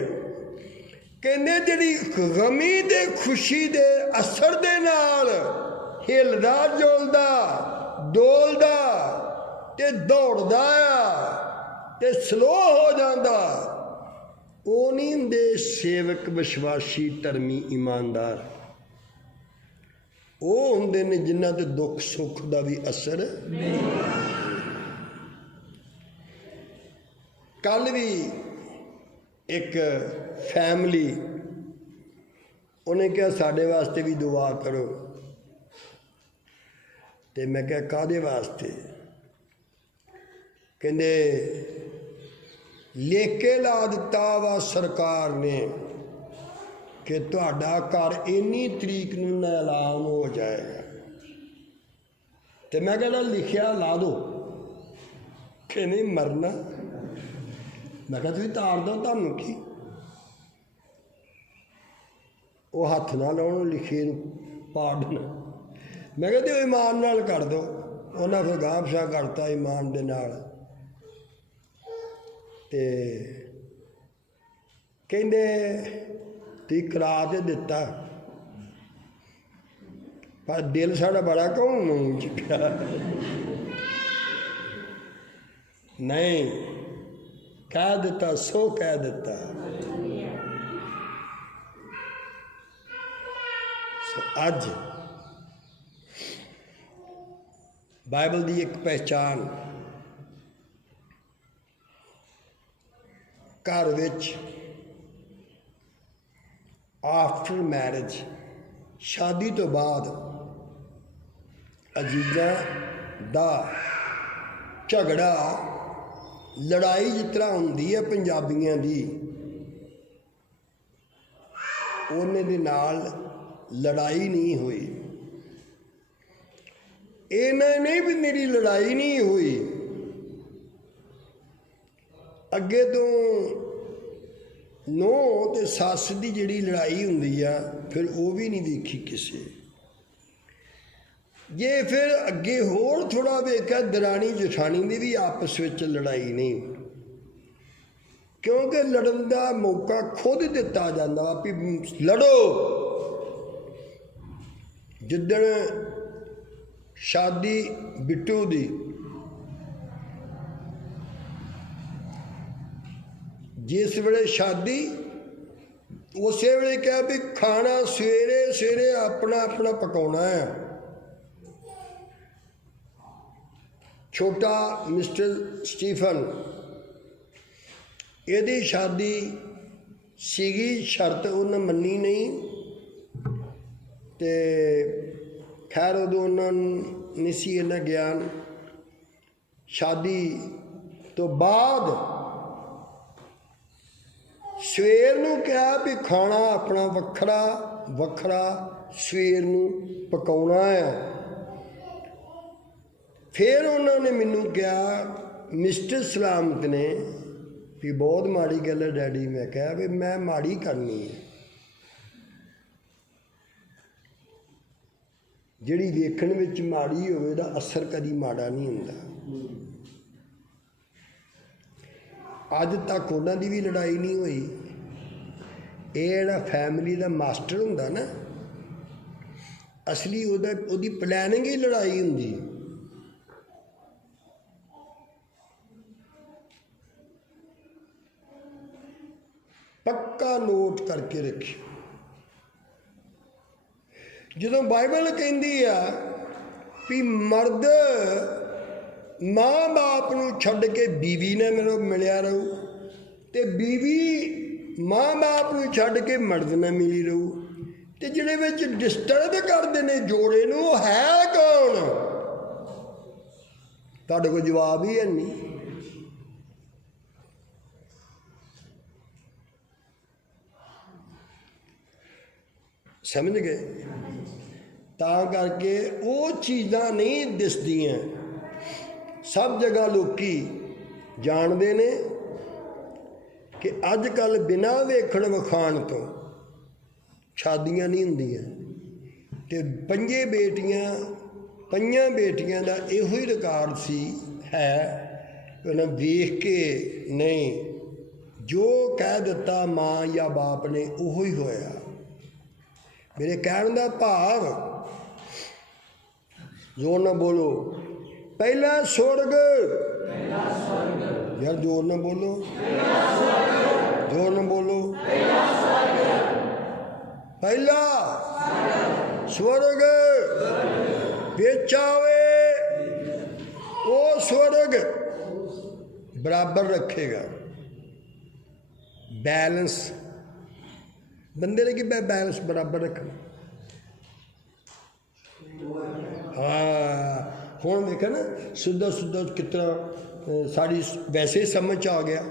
कहते जिहड़ी गमी ते खुशी दे असर दे नाल हिलदा जुलदा डोलदा ते दौड़दा आ ते स्लो हो जाता, वो नहीं हुंदे सेवक विश्वासी धर्मी ईमानदार। वो हुंदे ने जिन्हां ते दुख सुख का भी असर नहीं। कल भी एक फैमिली उन्हें कहा साढ़े वास्ते भी दुआ करो, तो मैं क्या कादे वास्ते? कहते लेके ला दिता वा सरकार ने कि तुहाडा घर इन्नी तरीक नूं ऐलान हो जाएगा। तो मैं कहना लिखिया ला दो कि नहीं मरना। मैं कहा तुसीं तार दो, तुहानूं की? वो हथ ना लाउण लिखे पाड़न। मैं कहा तो ईमान नाल कर दो। उन्हें फिर गांह पिछां करता ईमान दे नाल। ते कहंदे तुसीं करा ते दिता, पर दिल साड़ा बड़ा घूम च पिया। नहीं, कह दिता सो कह दिता। अज बाइबल की एक पहचान घर विच आफ्टर मैरिज, शादी तो बाद अजीज़ां दा झगड़ा लड़ाई जिस तरह होंदी है पंजाबियों की, उन्हें दे नाल लड़ाई नहीं हुई। इन्हें नहीं भी मेरी लड़ाई नहीं हुई, अगे तो नौ ते सस की जिहड़ी लड़ाई हुंदी आ फिर वो भी नहीं देखी किसी। जे फिर अगे होर थोड़ा वेख्या दरानी जठानी की भी आपस में लड़ाई नहीं, क्योंकि लड़न का मौका खुद दिता जाता भी लड़ो। जिदण शादी बिट्टू दी, जिस वेले शादी उस वेले क्या भी खाना सवेरे सवेरे अपना अपना पकाना है। छोटा मिस्टर स्टीफन, यदी शादी सीगी, शर्त उन्हें मनी नहीं, तो खैर उदों उन्होंने नहीं सी इन्ना ज्ञान। शादी तो बाद सवेर नूं कहा भी खाना अपना वखरा वखरा सवेर नूं पकाउणा है। फिर उन्होंने मैनू कहा मिस्टर सलामत ने भी बहुत माड़ी गल है डैडी। मैं कहा भी मैं माड़ी करनी है, जिहड़ी वेखण विच माड़ी होवे दा असर कदी माड़ा नहीं हुंदा। अज तक उन्हां दी भी लड़ाई नहीं हुई। ये जिहड़ा फैमिली दा मास्टर हुंदा ना, असली उहदी प्लैनिंग ही लड़ाई हुंदी। पक्का नोट करके रखियो। ਜਦੋਂ बाइबल कहती है भी मर्द माँ बाप नूं छड्ड के बीवी ने मेरे मिलिया रहू, तो बीवी माँ बाप नूं छड्ड के मर्द ने मिली रहू, तो जिहड़े विच डिस्टर्ब करते हैं जोड़े नूं वो है कौन? तुहाडे कोल जवाब ही है नहीं। समझ गए? तां करके वो चीज़ां नहीं दिसदियां। सब जगह लोकी जानते ने कि अजकल बिना वेखण विखाण तो शादियां नहीं हुंदियां। ਤੇ ਪੰਜਾਂ ਬੇਟੀਆਂ ਦਾ ਇਹੋ ਹੀ ਰਿਕਾਰਡ ਸੀ ਹੈ। ਉਹਨਾਂ ਵੇਖ ਕੇ ਨਹੀਂ, ਜੋ ਕਹਿ ਦਿੱਤਾ ਮਾਂ ਜਾਂ ਬਾਪ ਨੇ ਉਹੋ ਹੀ ਹੋਇਆ। ਮੇਰੇ ਕਹਿਣ ਦਾ ਭਾਵ, ਜ਼ੋਰ ਨਾਲ ਬੋਲੋ, ਪਹਿਲਾ ਸੁਰਗ। ਯਾਰ ਜ਼ੋਰ ਨਾਲ ਬੋਲੋ, ਜ਼ੋਰ ਨਾਲ ਬੋਲੋ। ਪਹਿਲਾ ਸਵਰਗ ਵਿੱਚ ਆਵੇ, ਉਹ ਸਵਰਗ ਬਰਾਬਰ ਰੱਖੇਗਾ बैलेंस। बंदे ने कि बैलेंस बराबर रखना। हाँ हुण देखा ना सीधा सीधा कितना साड़ी वैसे ही समझ आ गया।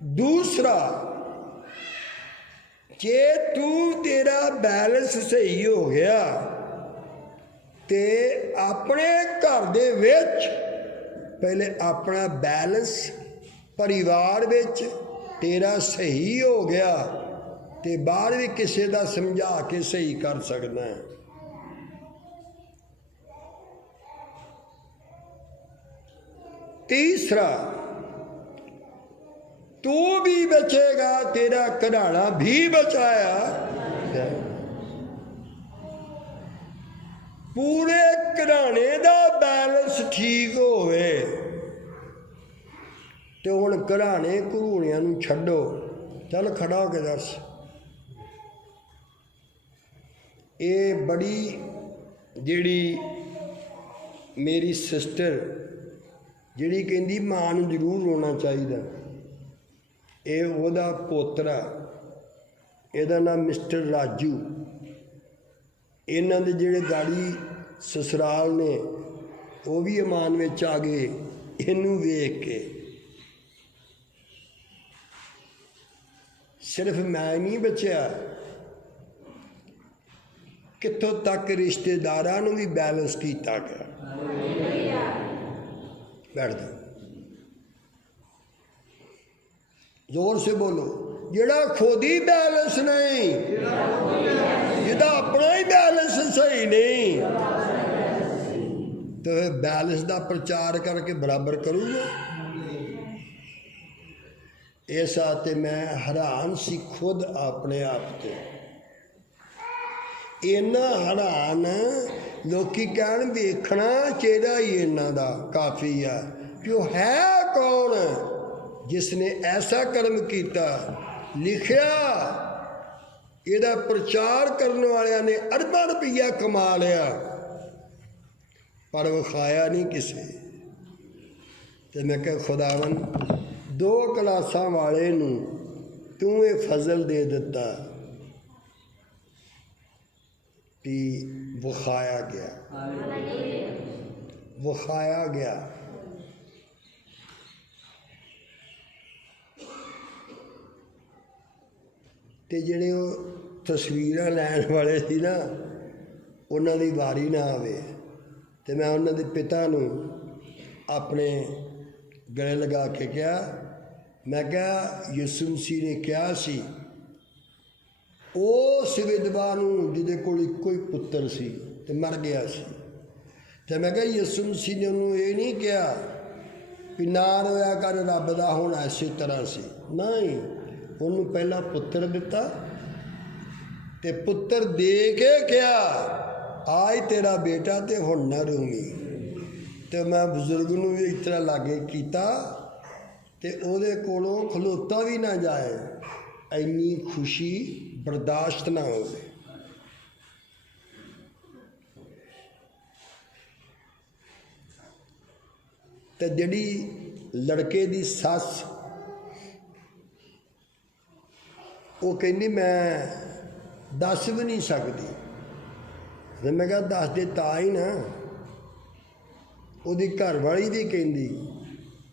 दूसरा, जे तू तेरा बैलेंस सही हो गया ते अपने घर दे विच पहले अपना बैलेंस परिवार विच तेरा सही हो गया तो बाहर भी किसी का समझा के सही कर सकना है। तीसरा, तू भी बचेगा, तेरा घराना भी बचाया। पूरे घराने का बैलेंस ठीक होवे तो हुण घराने घरूणियां नूं छड्डो। चल खड़ा हो के दस। ये बड़ी जिहड़ी मेरी सिस्टर जिहड़ी कहंदी मां नूं जरूर रोना चाहिए, ये ओहदा पोतरा, इहदा नाम मिस्टर राजू। इन्हां दे जिहड़े गाड़ी ससुराल ने वो भी ईमान विच आ गए इनू वेख के। सिर्फ मैं नहीं बचिया, कितों तक रिश्तेदारां नूं भी बैलेंस किया गया। बैठ जाओ, जोर से बोलो। जिहड़ा खुद ही बैलेंस नहीं, जिहदा अपना ही बैलेंस सही नहीं, तो बैलेंस का प्रचार करके बराबर करूँगा। इस आते मैं हैरान सी खुद अपने आप से। इन्ना हैरान लोकी कहन वेखना चेहरा ही इन्ना दा काफ़ी है कि वो है कौन जिसने ऐसा कर्म किया। लिखिया ਇਹਦਾ प्रचार करने वाले ने अरबां रुपया कमा लिया पर विखाया नहीं किसी। तो मैं क्या खुदावन 2 क्लासां वाले नूं तू ये फजल दे दिता कि विखाया गया, विखाया गया। तो जिहड़े तस्वीर लैन वाले सी ना, उन्हां दी वारी ना आवे तो मैं उन्हां दे पिता नूं अपने गले लगा के कहा, मैं कहा यसू मसीह ने कहा सी उस विधवा नूं जिहदे कोल इक्को ही पुत्तर सी ते मर गया सी, तो मैं कहा यसू मसीह ने उन्होंने ये नहीं कहा कि ना रोया कर रब दा होना इस तरह सी, नहीं। उन्होंने पहला पुत्र दिता ते पुत्र दे के क्या आज तेरा बेटा ते हुण ना रोवी। तो मैं बजुर्ग नूं भी इस तरह लागे कीता ते ओहदे कोलों खलोता भी ना जाए, इन्नी खुशी बर्दाश्त ना हो। ते जिहड़ी लड़के दी सस वो कहनी मैं दस भी नहीं सकती। तो मैं कहा दस दे ता ही ना, वो घर वाली भी कहती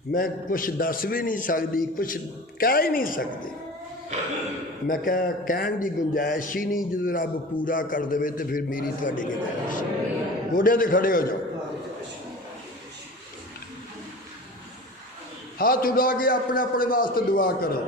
मैं कुछ दस भी नहीं सकती, कुछ कह ही नहीं सकती। मैं क्या कहन की गुंजाइश ही नहीं, जो रब पूरा कर दे तो फिर मेरी थोड़ी गुंजाइश। गोडे ते खड़े हो जाओ, हाथ उठा के अपने अपने वास्ते दुआ करो।